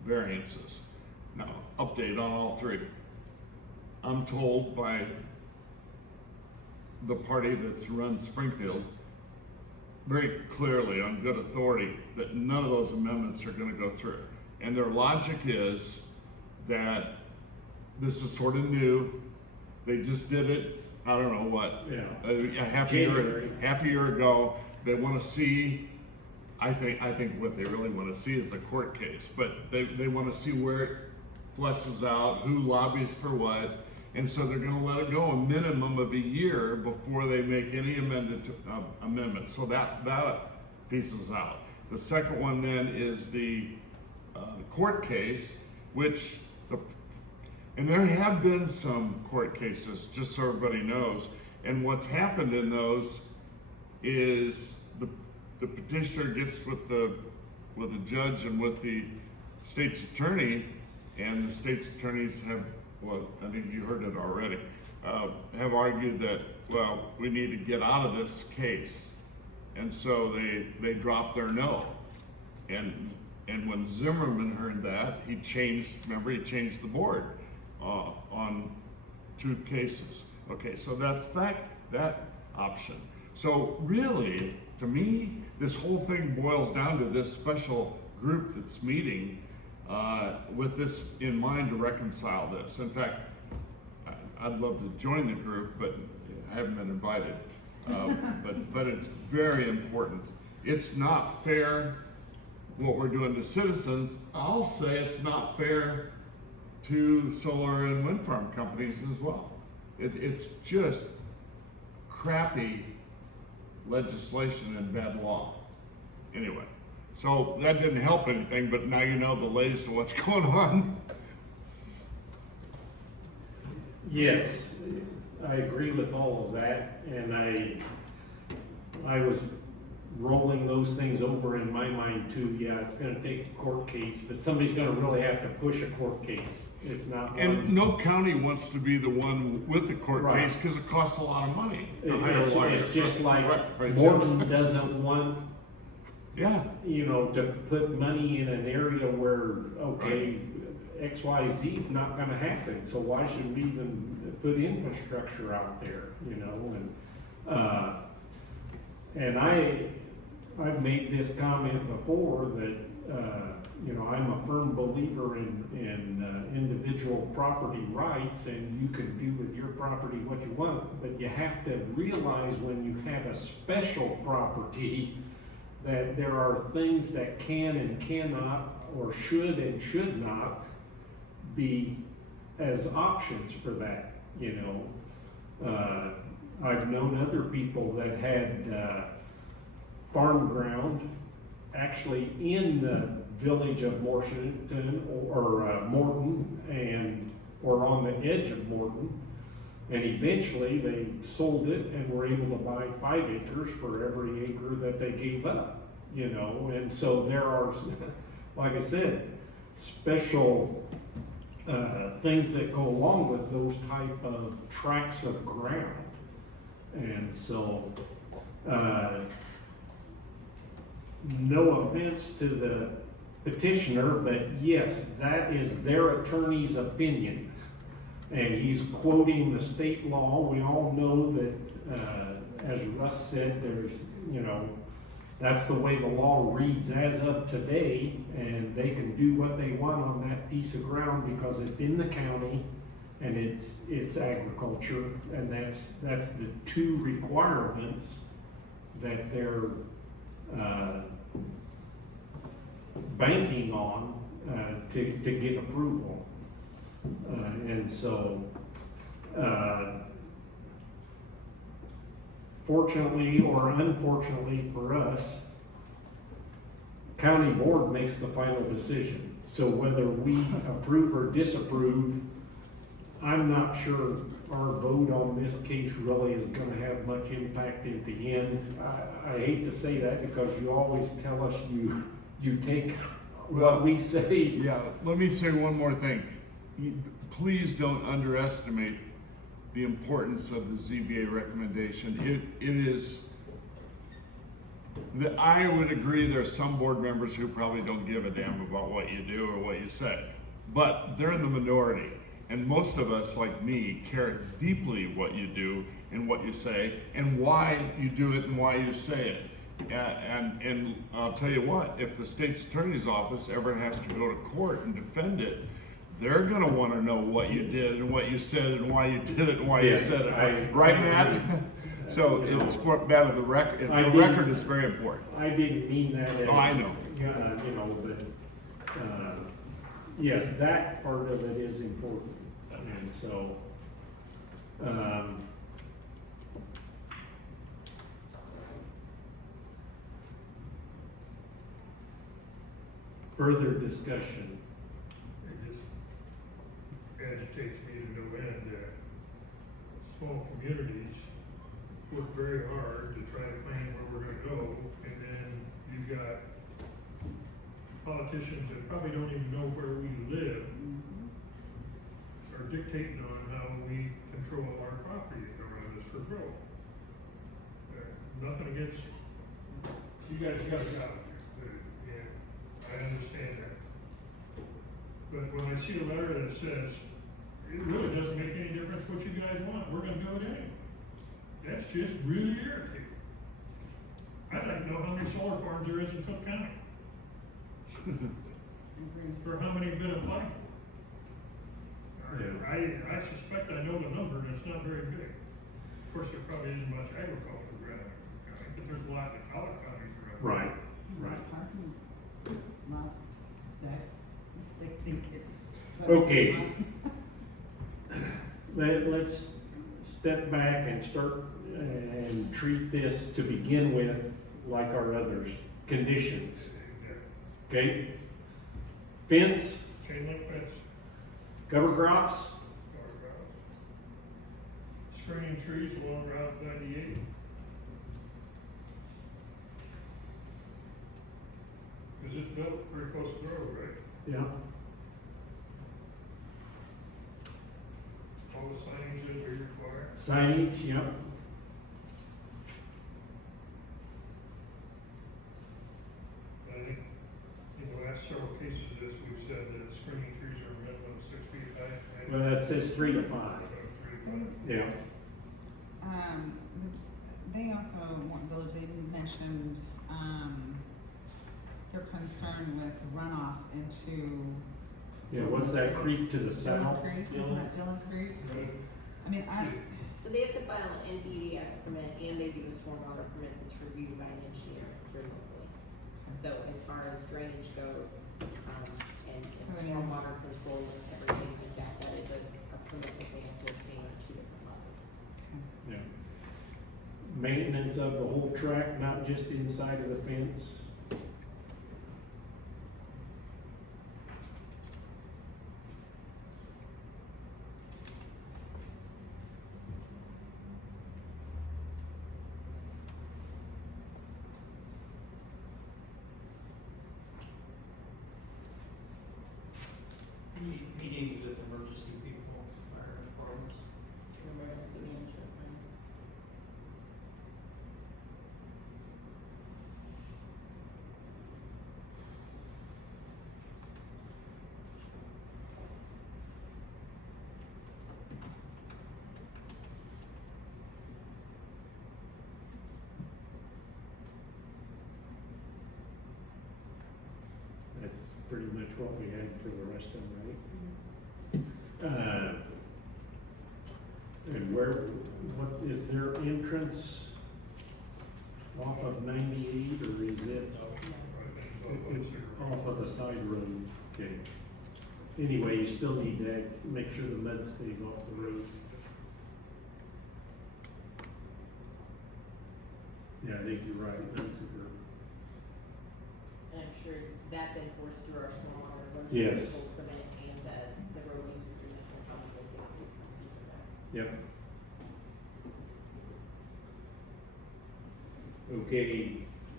variances. Now, update on all three. I'm told by the party that's run Springfield very clearly on good authority that none of those amendments are going to go through. And their logic is that this is sort of new. They just did it, I don't know what, a half a year ago. They want to see, I think what they really want to see is a court case, but they want to see where it fleshes out, who lobbies for what. And so they're going to let it go a minimum of a year before they make any amendment. So that piece is out. The second one then is the court case, and there have been some court cases, just so everybody knows. And what's happened in those is the petitioner gets with the judge and with the state's attorney, and the state's attorneys have, well, I think you heard it already, have argued that, well, we need to get out of this case. And so they dropped their no. And when Zimmerman heard that, he changed the board on two cases. Okay, so that's that option. So really, to me, this whole thing boils down to this special group that's meeting with this in mind to reconcile this. In fact, I'd love to join the group, but I haven't been invited. But it's very important. It's not fair what we're doing to citizens. I'll say it's not fair to solar and wind farm companies as well. It's just crappy legislation and bad law. Anyway, so that didn't help anything, but now you know the latest of what's going on. Yes, I agree with all of that, and I was rolling those things over in my mind too. Yeah, it's gonna take a court case, but somebody's gonna really have to push a court case. It's not one. And no county wants to be the one with the court Right. case because it costs a lot of money to hire lawyers. It's just like Right, Morton doesn't want, yeah. to put money in an area where, okay, XYZ is not gonna happen, so why should we even put infrastructure out there, and I've made this comment before that, I'm a firm believer in individual property rights, and you can do with your property what you want, but you have to realize when you have a special property that there are things that can and cannot, or should and should not be as options for that, I've known other people that had farm ground actually in the village of Morton or Morton or on the edge of Morton. And eventually they sold it and were able to buy 5 acres for every acre that they gave up, you know. And so there are, like I said, special things that go along with those type of tracts of ground. And so, no offense to the petitioner, but yes, that is their attorney's opinion. And he's quoting the state law. We all know that, as Russ said, there's, you know, that's the way the law reads as of today, and they can do what they want on that piece of ground because it's in the county and it's agriculture, and that's the 2 requirements that they're banking on to get approval. And so, fortunately or unfortunately for us, county board makes the final decision. So whether we approve or disapprove, I'm not sure our vote on this case really is gonna have much impact at the end. I hate to say that because you always tell us you take what we say. Yeah, let me say one more thing. Please don't underestimate the importance of the ZBA recommendation. It is, I would agree there are some board members who probably don't give a damn about what you do or what you say, but they're in the minority. And most of us, like me, care deeply what you do and what you say and why you do it and why you say it. And I'll tell you what, if the state's attorney's office ever has to go to court and defend it, they're gonna wanna know what you did and what you said and why you did it and why Yes, you said it. I- Right, Matt? So it's for that of the record, the record is very important. I didn't mean that as. Oh, I know. You know, but, yes, that part of it is important, and so, further discussion. It just agitates me to no end that small communities work very hard to try to plan where we're gonna go, and then you've got politicians that probably don't even know where we live are dictating on how we control our property around us for growth. Nothing against, you guys got a job, and I understand that. But when I see a letter that says, it really doesn't make any difference what you guys want, we're gonna do it anyway. That's just really irritating. I'd like to know how many solar farms there is in Cook County. For how many have been applied for. I suspect I know the number, and it's not very big. Of course, there probably isn't much agriculture around Cook County, but there's a lot of college counties around. Right, right. Parking lots, that's, thank you. Okay. Let's step back and start and treat this to begin with like our others, conditions, Yeah. okay? Fence, Chain link fence, cover crops, guardrails, screening trees along Route 98. Cause it's built pretty close to the road, right? yeah, All the signage that we require. signage, yeah, I think in the last several cases, as we've said, that screening trees are a minimum of 6 feet high. well, that says 3 to 5, 3 to 5. yeah. They also, Village, they mentioned, their concern with runoff into Yeah, what's that creek to the south? Dillon Creek, isn't that Dillon Creek? I mean, So they have to file an NPDES permit and they do a stormwater permit that's reviewed by an engineer here locally. So as far as drainage goes, and stormwater control and everything like that, that is a permit that they have to obtain on 2 different levels. Yeah. Maintenance of the whole track, not just inside of the fence. meetings with emergency people, fire departments. Emergency management plan. That's pretty much what we had for the rest of them, right? And what is their entrance off of 98, or is it it's off of the side road? Okay. Anyway, you still need to make sure the mud stays off the road. Yeah, I think you're right, that's a good. And I'm sure that's enforced through our stormwater Yes. erosion control permit and the road use agreement will probably dictate some piece of that. Yep. Okay,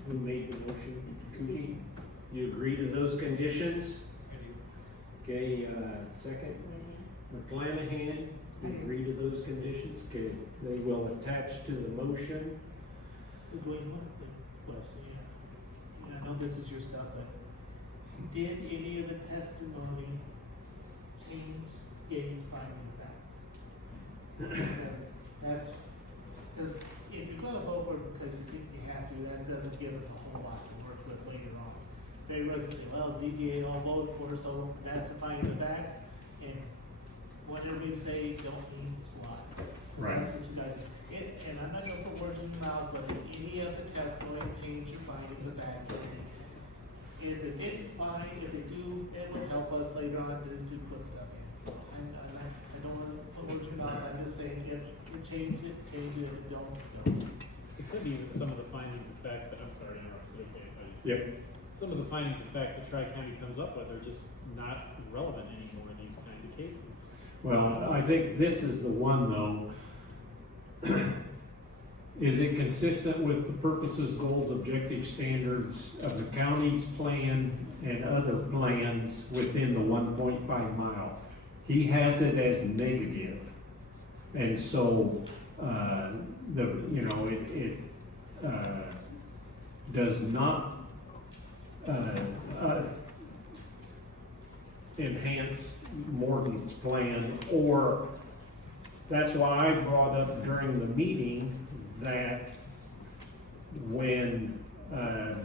who made the motion? Cookie? You agree to those conditions? Okay, second, McClanahan, you agree to those conditions? Okay, they will attach to the motion. Wait, one quick question, yeah. I know this is your stuff, but did any of the testimony change Gabe's finding facts? Because because if you're gonna vote for it because you think you have to, that doesn't give us a whole lot to work with later on. They was, well, ZBA all voted for, so that's the finding of facts, and whatever you say don't mean squat. Right. That's what you guys, and I'm not gonna put words in your mouth, but if any of the testimony change your finding of facts. If it didn't find, if they do, it would help us later on to put stuff in, so I don't wanna put words in your mouth, I'm just saying, if it change it, if it don't. It could be even some of the findings of fact that, I'm sorry, to interrupt, okay, I just- Yep. Some of the findings of fact that Tri-County comes up with are just not relevant anymore in these kinds of cases. Well, I think this is the one though. Is it consistent with the purposes, goals, objective standards of the county's plan and other plans within the 1.5 mile? He has it as negative. And so, it does not, enhance Morton's plan, or that's why I brought up during the meeting that when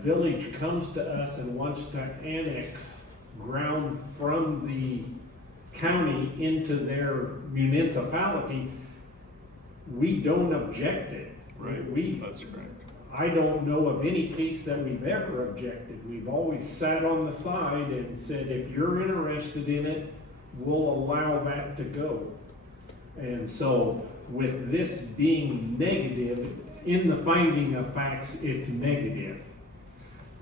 village comes to us and wants to annex ground from the county into their municipality, we don't object it. Right, that's correct. I don't know of any case that we've ever objected. We've always sat on the side and said, if you're interested in it, we'll allow that to go. And so with this being negative, in the finding of facts, it's negative.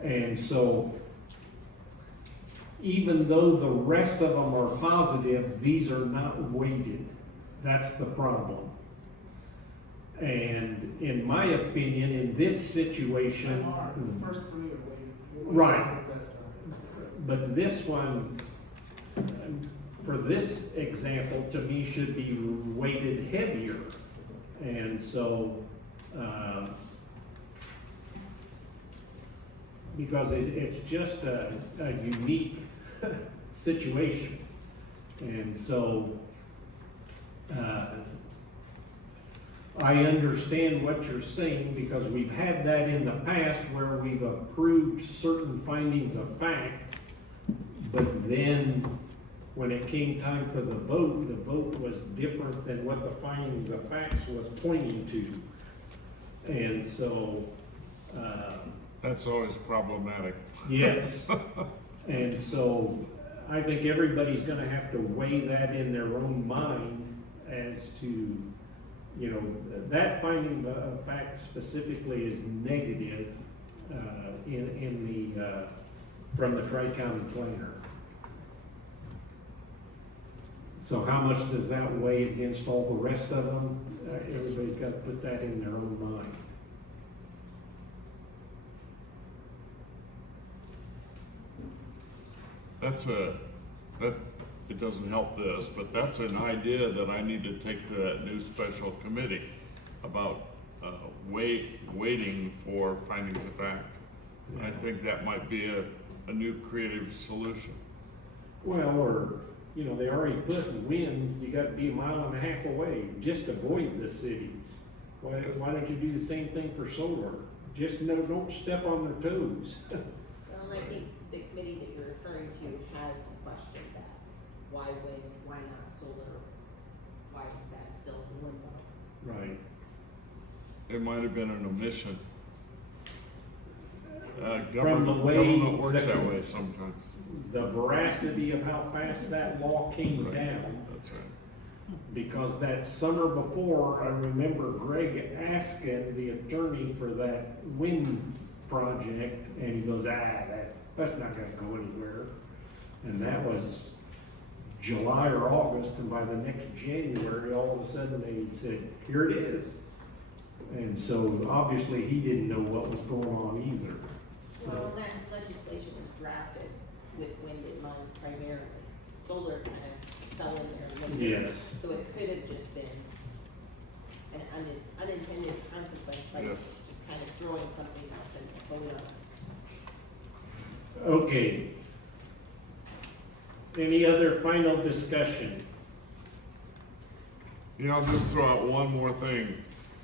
And so even though the rest of them are positive, these are not weighted. That's the problem. And in my opinion, in this situation, The first three are way. Right. but this one, for this example, to me, should be weighted heavier. And so, because it's just a unique situation. And so, I understand what you're saying, because we've had that in the past where we've approved certain findings of fact, but then when it came time for the vote was different than what the findings of facts was pointing to. And so, That's always problematic. yes. And so I think everybody's gonna have to weigh that in their own mind as to, you know, that finding of fact specifically is negative, in the, from the Tri-County planner. So how much does that weigh against all the rest of them? Everybody's got to put that in their own mind. That it doesn't help this, but that's an idea that I need to take to that new special committee about, waiting for findings of fact. I think that might be a new creative solution. Well, or, you know, they already put in wind, you gotta be a mile and a half away, just avoid the cities. Why don't you do the same thing for solar? Just don't step on their toes. Well, I think the committee that you're referring to has questioned that. Why wind, why not solar? Why is that still in limbo? Right. It might have been an omission. From the way Government works the- that way sometimes. The veracity of how fast that law came Right. down, That's right. because that summer before, I remember Greg asking the attorney for that wind project, and he goes, that's not gonna go anywhere. And that was July or August, and by the next January, all of a sudden they said, here it is. And so obviously he didn't know what was going on either, so. Well, that legislation was drafted with wind in mind primarily. Solar kind of fell in there a little bit. Yes. So it could have just been an unintended consequence by Yes. just kind of throwing something else and holding on. Okay. Any other final discussion? You know, I'll just throw out one more thing,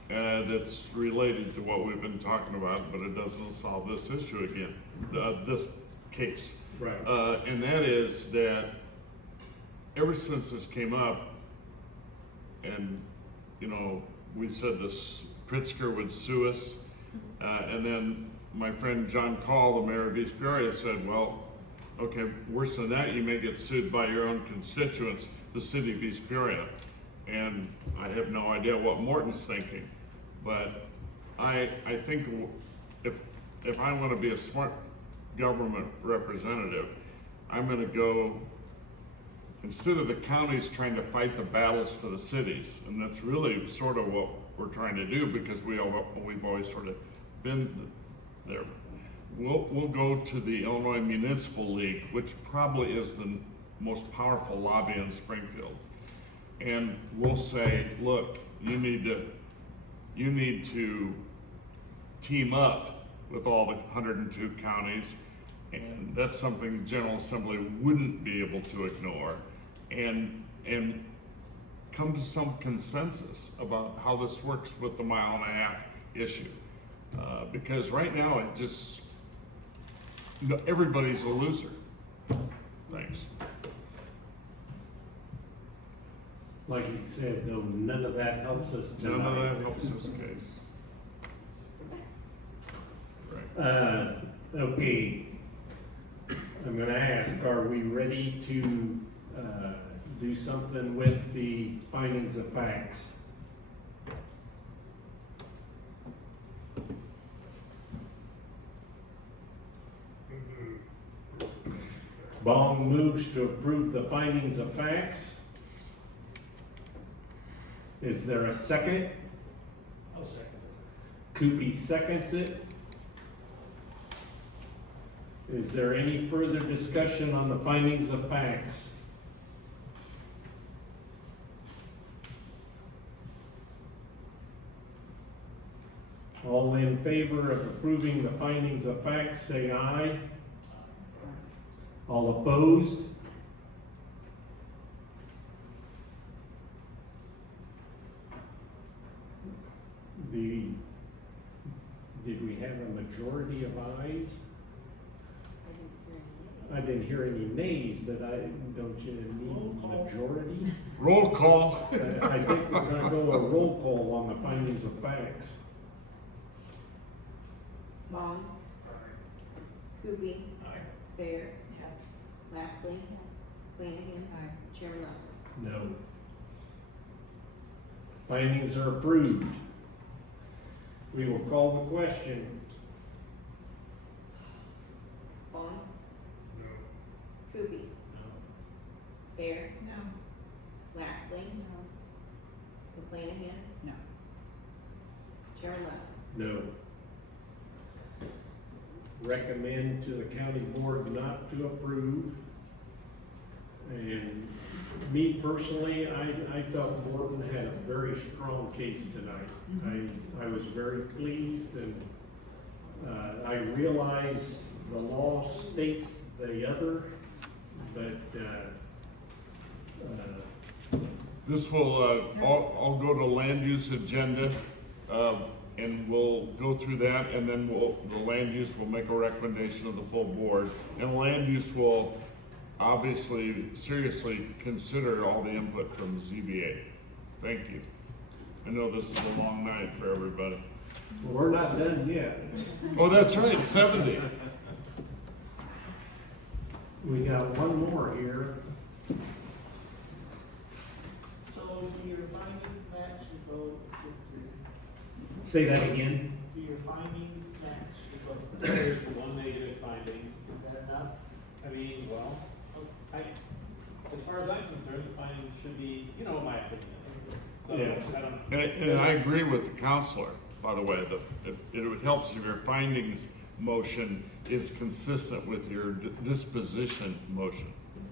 that's related to what we've been talking about, but it doesn't solve this issue again, this case. Right. And that is that ever since this came up, and, you know, we said this, Pritzker would sue us, and then my friend John Call, the mayor of East Peoria, said, well, okay, worse than that, you may get sued by your own constituents, the city of East Peoria. And I have no idea what Morton's thinking, but I think if I want to be a smart government representative, I'm gonna go, instead of the counties trying to fight the battles for the cities, and that's really sort of what we're trying to do, because we've always sort of been there. We'll go to the Illinois Municipal League, which probably is the most powerful lobby in Springfield. And we'll say, look, you need to team up with all the 102 counties, and that's something the General Assembly wouldn't be able to ignore, and come to some consensus about how this works with the mile and a half issue. Because right now, everybody's a loser. Thanks. Like you said, though, none of that helps us tonight. None of that helps this case. Right. Okay. I'm gonna ask, are we ready to, do something with the findings of facts? Bong moves to approve the findings of facts. Is there a second? I'll second it. Koopy seconds it. Is there any further discussion on the findings of facts? All in favor of approving the findings of facts, say aye. All opposed? Did we have a majority of ayes? I didn't hear any nays, but don't you need majority? Roll call. I think we're gonna go a roll call on the findings of facts. Vaughn. Kuby. Aye. Fair. Yes. Lastly. Flanagan. Aye. Chairman Russell. No. Findings are approved. We will call the question. Vaughn. No. Kuby. Fair. No. Lastly. No. Flanagan. No. Chairman Russell. No. Recommend to the county board not to approve. And me personally, I felt Morton had a very strong case tonight. I was very pleased, and I realize the law states the other, but This will, I'll go to land use agenda, and we'll go through that, and then the land use will make a recommendation of the full board. And land use will obviously seriously consider all the input from the ZBA. Thank you. I know this is a long night for everybody. we're not done yet. Oh, that's right, 70. We got one more here. So do your findings match your vote of disagree? Say that again? Do your findings match your vote? There's the one negative finding. Is that enough? I mean, well, as far as I'm concerned, the findings should be, you know, my opinion. So Yes. I don't. And I agree with the counselor, by the way, that it helps if your findings motion is consistent with your disposition motion.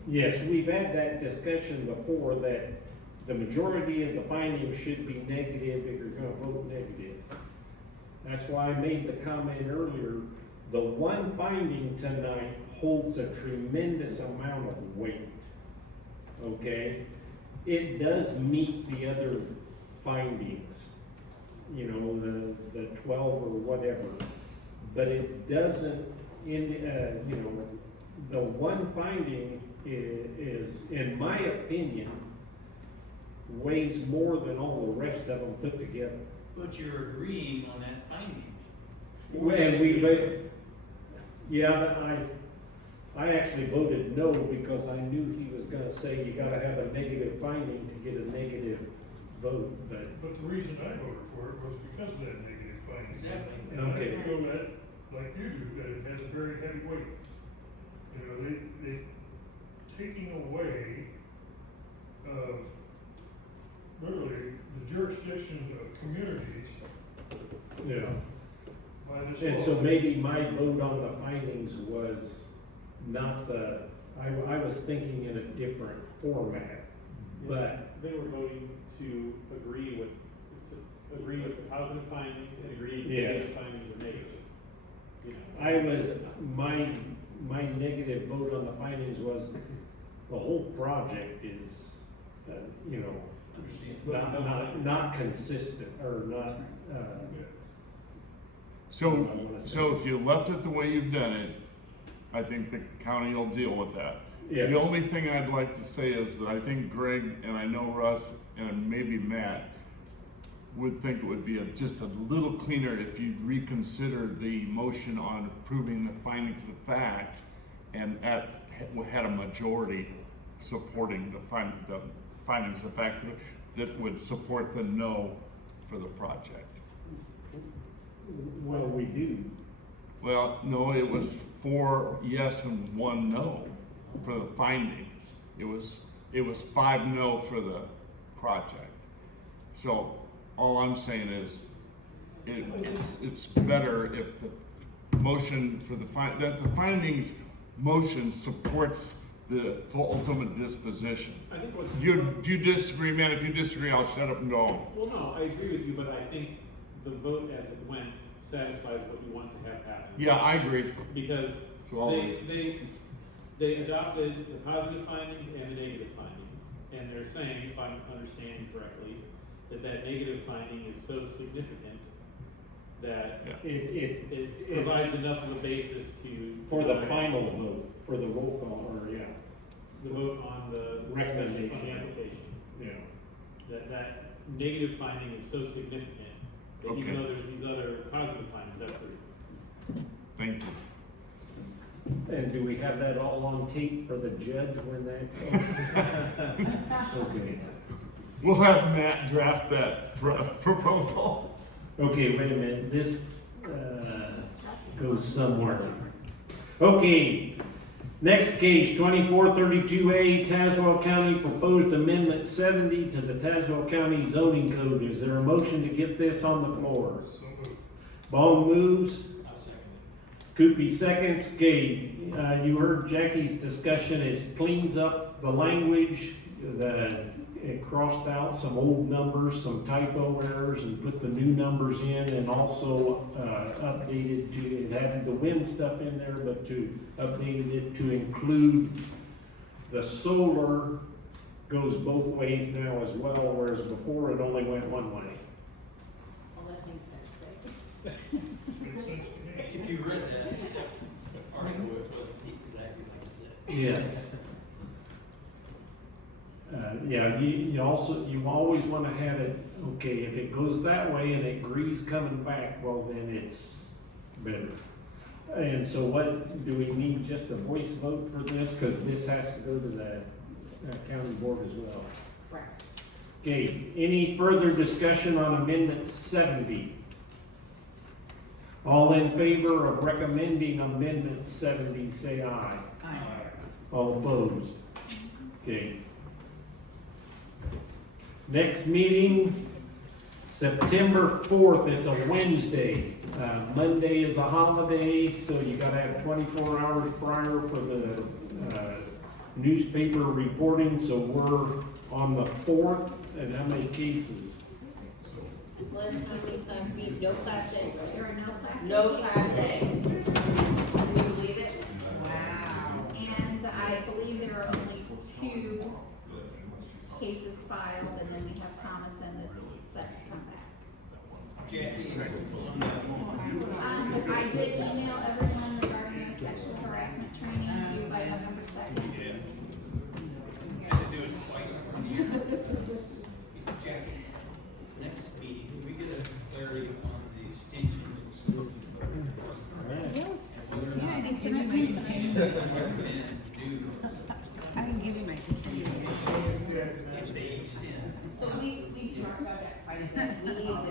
Yes, we've had that discussion before, that the majority of the findings should be negative if you're gonna vote negative. That's why I made the comment earlier, the one finding tonight holds a tremendous amount of weight. Okay? It does meet the other findings, you know, the 12 or whatever, but it doesn't, you know, the one finding is, in my opinion, weighs more than all the rest of them put together. But you're agreeing on that finding. And I actually voted no because I knew he was gonna say you gotta have a negative finding to get a negative vote, but, But the reason I voted for it was because of that negative finding. Exactly. And I Okay. feel that, like you do, that it has a very heavy weight. You know, they taking away of literally the jurisdictions of communities you know. by this And law. so maybe my vote on the findings was not I was thinking in a different format, but, They were voting to agree with the positive findings and agree with Yes. these findings are negative. You know, I was, my negative vote on the findings was the whole project is, you know, Understand. not consistent, or not, So if you left it the way you've done it, I think the county will deal with that. yes. The only thing I'd like to say is that I think Greg, and I know Russ, and maybe Matt, would think it would be just a little cleaner if you'd reconsider the motion on approving the findings of fact and had a majority supporting the findings of fact that would support the no for the project. Well, we do. Well, no, it was 4 yes and 1 no for the findings. It was 5 no for the project. So all I'm saying is, it's better if the motion for that the findings motion supports the ultimate disposition. I think what. Do you disagree, man? If you disagree, I'll shut up and go home. Well, no, I agree with you, but I think the vote as it went satisfies what you want to have happen. Yeah, I agree. Because So they adopted the positive findings and the negative findings, and they're saying, if I'm understanding correctly, that negative finding is so significant that Yeah. it provides enough of a basis to. For the final vote, for the roll call, or, yeah, The vote on the. Recommendation. On the application. yeah. That negative finding is so significant that Okay. even though there's these other positive findings, that's the reason. Thank you. And do we have that all on tape for the judge when that? Okay. We'll have Matt draft that proposal. Okay, wait a minute, this, goes somewhere. Okay, next case, 2432A, Tazewell County Proposed Amendment 70 to the Tazewell County Zoning Code. Is there a motion to get this on the floor? So moved. Ball moves, I'll second Koopy seconds. Okay, you heard Jackie's discussion. It cleans up the language. It crossed out some old numbers, some typo errors, and put the new numbers in, and also updated to, it had the wind stuff in there, but updated it to include the solar goes both ways now as well, whereas before it only went one way. Well, that makes sense, Makes sense to me. If you read that article, it was exactly like you said. Yes. Yeah, you always wanna have it, okay, if it goes that way and it agrees coming back, well, then it's better. And so what, do we need just a voice vote for this? Cause this has to go to the county board as well. correct. Okay, any further discussion on amendment 70? All in favor of recommending amendment 70, say aye. Aye. All opposed? Okay. Next meeting, September 4th, it's a Wednesday. Monday is a holiday, so you gotta have 24 hours prior for the newspaper reporting, so we're on the 4th, and how many cases? Last time we class B, no class A, right? There are no class A No cases. class A. Can you believe it? Wow. And I believe there are only 2 cases filed, and then we have Thomason that's set to come back. Jackie, I did email everyone regarding the sexual harassment training due by November 2nd. you have to do it twice. Jackie, next meeting, we get a clarity on the extension of the school. Yes. Yeah, I did give you my continuing. I didn't give you my continuing. If they extend. So we talked about that quite a bit. We need to